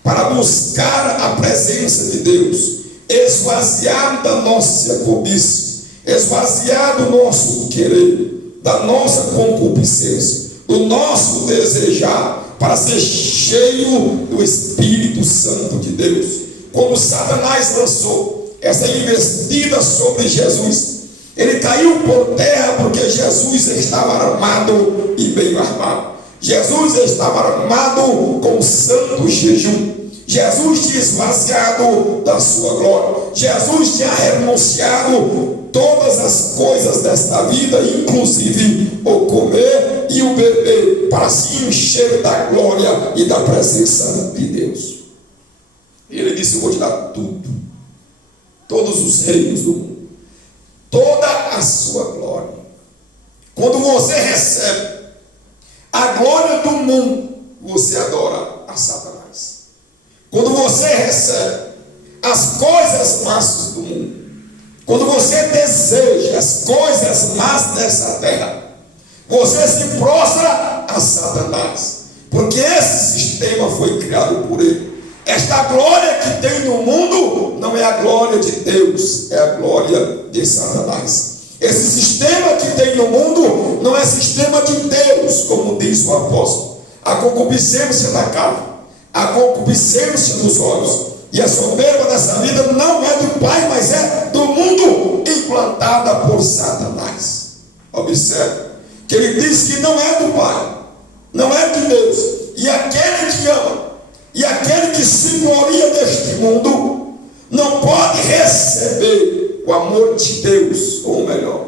para buscar a presença de Deus, esvaziar da nossa cobiça, esvaziar do nosso querer, da nossa concupiscência, do nosso desejar, para ser cheio do Espírito Santo de Deus. Quando Satanás lançou essa investida sobre Jesus, ele caiu por terra porque Jesus estava armado e bem armado. Jesus estava armado com santo jejum. Jesus tinha esvaziado da sua glória. Jesus tinha renunciado todas as coisas desta vida, inclusive o comer e o beber, para se encher da glória e da presença de Deus. E ele disse: eu vou te dar tudo, todos os reinos do mundo, toda a sua glória. Quando você recebe a glória do mundo, você adora a Satanás. Quando você recebe as coisas más do mundo, quando você deseja as coisas más dessa terra, você se prostra a Satanás, porque esse sistema foi criado por ele. Esta glória que tem no mundo não é a glória de Deus, é a glória de Satanás. Esse sistema que tem no mundo não é sistema de Deus, como diz o apóstolo. a concupiscência da carne, a concupiscência dos olhos. E a soberba dessa vida não é do Pai, mas é do mundo, implantada por Satanás. Observe que ele diz que não é do Pai, não é de Deus. E aquele que ama, e aquele que se gloria deste mundo, não pode receber o amor de Deus, ou melhor,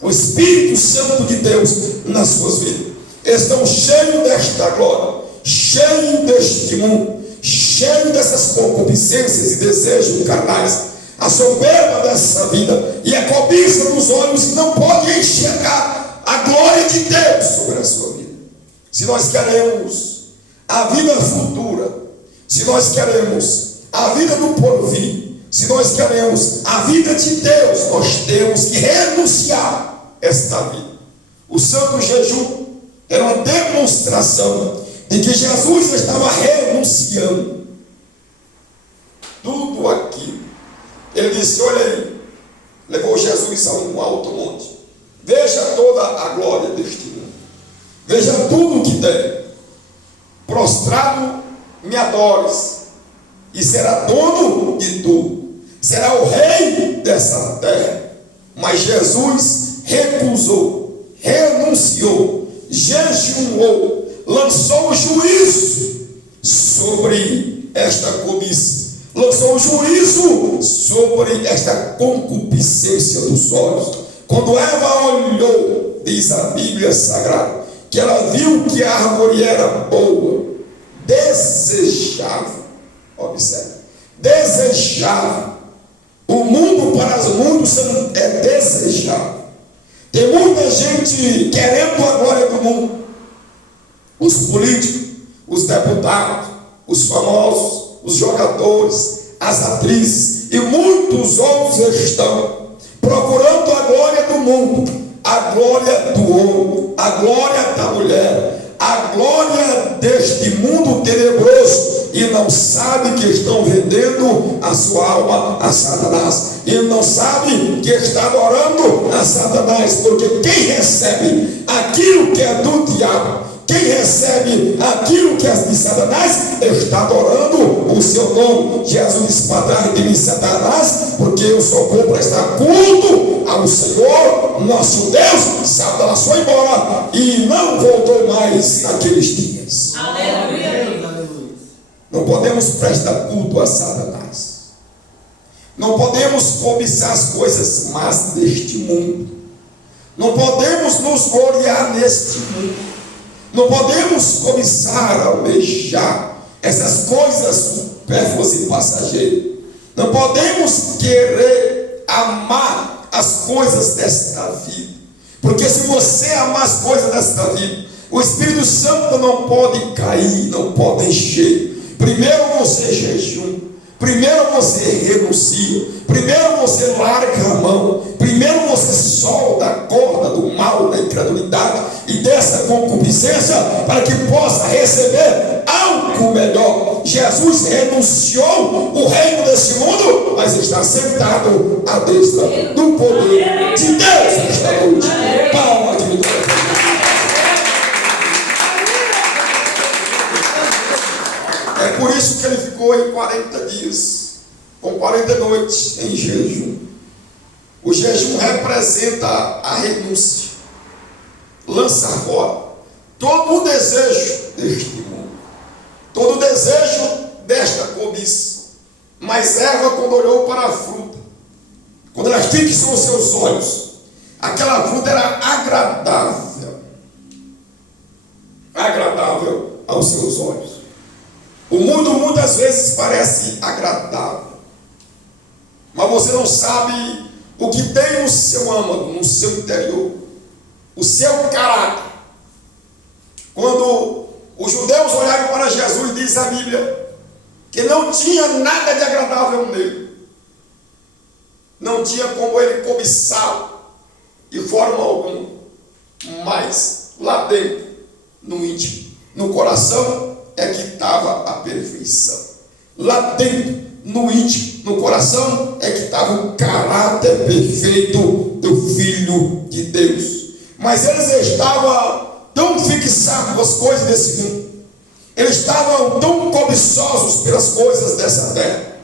o Espírito Santo de Deus nas suas vidas. Estão cheios desta glória, cheios deste mundo, cheio dessas concupiscências e desejos carnais, a soberba dessa vida e a cobiça dos olhos não pode enxergar a glória de Deus sobre a sua vida. Se nós queremos a vida futura, se nós queremos a vida do porvir, se nós queremos a vida de Deus, nós temos que renunciar esta vida. O santo jejum era uma demonstração de que Jesus estava renunciando tudo aquilo. Ele disse: olha aí, levou Jesus a um alto monte, veja toda a glória deste mundo, veja tudo o que tem, prostrado me adores, e será dono de tudo, será o rei dessa terra. Mas Jesus recusou, renunciou, jejuou, lançou o juízo sobre esta cobiça, lançou o juízo sobre esta concupiscência dos olhos. Quando Eva olhou, diz a Bíblia Sagrada, que ela viu que a árvore era boa, desejável. Observe, desejável. O mundo para os mundos é desejável. Tem muita gente querendo a glória do mundo. Os políticos, os deputados, os famosos, os jogadores, as atrizes e muitos outros estão procurando a glória do mundo, a glória do homem, a glória da mulher, a glória deste mundo tenebroso, e não sabe que estão vendendo a sua alma a Satanás, e não sabe que está adorando a Satanás, porque quem recebe aquilo que é do diabo, quem recebe aquilo que é de Satanás, está adorando o seu nome. Jesus disse para trás de mim, Satanás, porque eu sou bom para estar culto ao Senhor, nosso Deus. Satanás foi embora e não voltou mais naqueles dias. Aleluia. Não podemos prestar culto a Satanás. Não podemos cobiçar as coisas más deste mundo. Não podemos nos gloriar neste mundo. Não podemos cobiçar, almejar essas coisas supérfluas e passageiras. Não podemos querer amar as coisas desta vida. Porque se você amar as coisas desta vida, o Espírito Santo não pode cair, não pode encher. Primeiro você jejum, primeiro você renuncia, primeiro você larga a mão, primeiro você solta a corda do mal, da incredulidade e dessa concupiscência, para que possa receber algo melhor. Jesus renunciou o reino desse mundo, mas está sentado à destra do poder de Deus esta noite. Palma de vitória. É por isso que ele ficou em 40 dias, com 40 noites em jejum. O jejum representa a renúncia. Lança fora todo o desejo deste mundo, todo o desejo desta cobiça. Mas Eva, quando olhou para a fruta, quando ela fixou os seus olhos, aquela fruta era agradável aos seus olhos. O mundo muitas vezes parece agradável, mas você não sabe o que tem no seu âmago, no seu interior, o seu caráter. Quando os judeus olharam para Jesus, diz a Bíblia, que não tinha nada de agradável nele, não tinha como ele cobiçá-lo de forma alguma, mas lá dentro, no íntimo, no coração, é que estava a perfeição. Lá dentro, no íntimo, no coração, é que estava o caráter perfeito do Filho de Deus. Mas eles estavam tão tão fixados com as coisas desse mundo. Eles estavam tão cobiçosos pelas coisas dessa terra,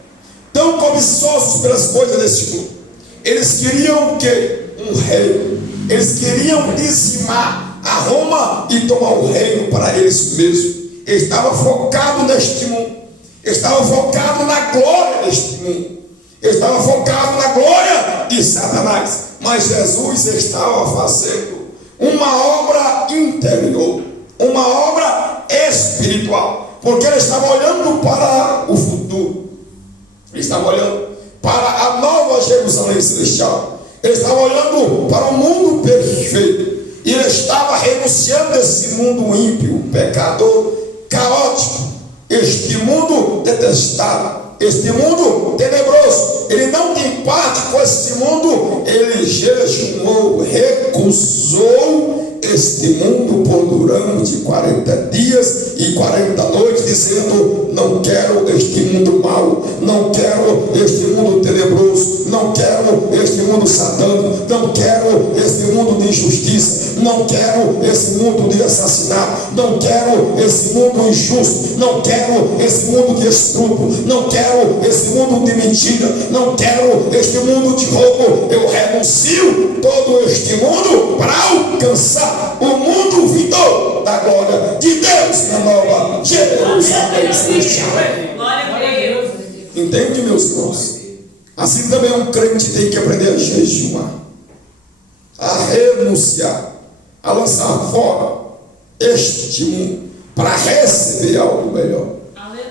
tão cobiçosos pelas coisas desse mundo. Eles queriam o quê? Um reino. Eles queriam dizimar a Roma e tomar o reino para eles mesmos. Eles estavam focados neste mundo. Eles estavam focados na glória deste mundo. Eles estavam focados na glória de Satanás. Mas Jesus estava fazendo uma obra interior, uma obra espiritual, porque ele estava olhando para o futuro. Ele estava olhando para a nova Jerusalém celestial. Ele estava olhando para o mundo perfeito. E ele estava renunciando a esse mundo ímpio, pecador, caótico, este mundo detestável, este mundo tenebroso. Ele não tem parte com este mundo. Ele jejuou, recusou este mundo por durante 40 dias e 40 noites, dizendo: não quero este mundo mau, não quero este mundo tenebroso, não quero este mundo satânico, não quero este mundo de injustiça, não quero esse mundo de assassinato, não quero esse mundo injusto, não quero esse mundo de estupro, não quero esse mundo de mentira, não quero este mundo de roubo. Eu renuncio todo este mundo para alcançar o mundo vindouro da glória de Deus na nova Jerusalém celestial. Entende, meus irmãos? Assim também um crente tem que aprender a jejuar, a renunciar, a lançar fora este mundo para receber algo melhor,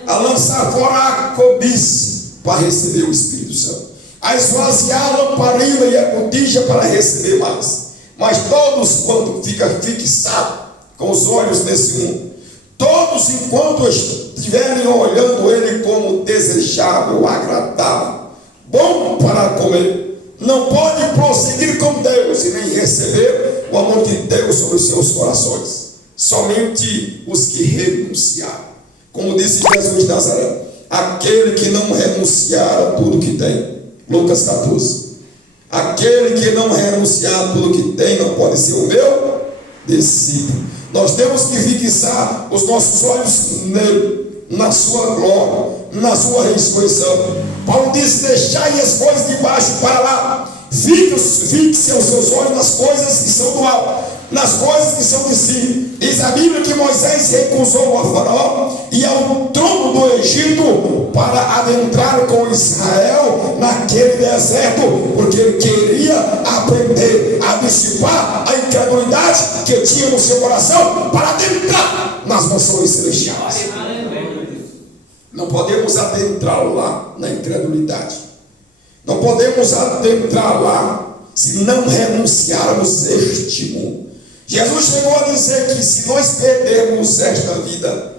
a lançar fora a cobiça para receber o Espírito Santo, a esvaziar a lamparina e a botija para receber mais. Mas todos, quando ficam fixados com os olhos nesse mundo, todos, enquanto estiverem olhando ele como desejável, agradável, bom para comer, não pode prosseguir com Deus e nem receber o amor de Deus sobre os seus corações. Somente os que renunciaram. Como disse Jesus de Nazaré: aquele que não renunciar a tudo que tem. Lucas 14. Aquele que não renunciar a tudo que tem não pode ser o meu discípulo. Nós temos que fixar os nossos olhos nele, na sua glória, na sua ressurreição. Paulo disse: deixai as coisas de baixo para lá. Fixe os seus olhos nas coisas que são do alto, nas coisas que são de cima. Diz a Bíblia que Moisés recusou a Faraó e ao trono do Egito para adentrar com Israel naquele deserto, porque ele queria aprender a dissipar a incredulidade que tinha no seu coração para adentrar nas mansões celestiais. Não podemos adentrar lá na incredulidade. Não podemos adentrar lá se não renunciarmos este mundo. Jesus chegou a dizer que se nós perdermos esta vida,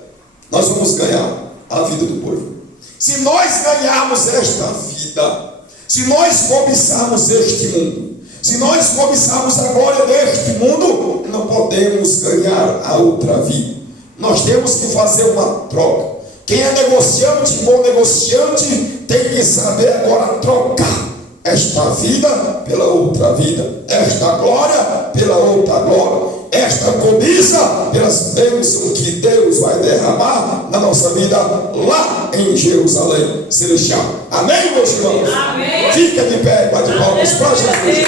nós vamos ganhar a vida do povo. Se nós ganharmos esta vida, se nós cobiçarmos este mundo, se nós cobiçarmos a glória deste mundo, não podemos ganhar a outra vida. Nós temos que fazer uma troca. Quem é negociante, bom negociante, tem que saber agora trocar esta vida pela outra vida, esta glória pela outra glória, esta cobiça pelas bênçãos que Deus vai derramar na nossa vida lá em Jerusalém celestial. Amém, meus irmãos? Amém. Fica de pé, bate palmas para Jesus.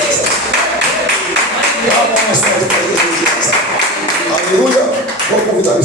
Aleluia. Vou convidar o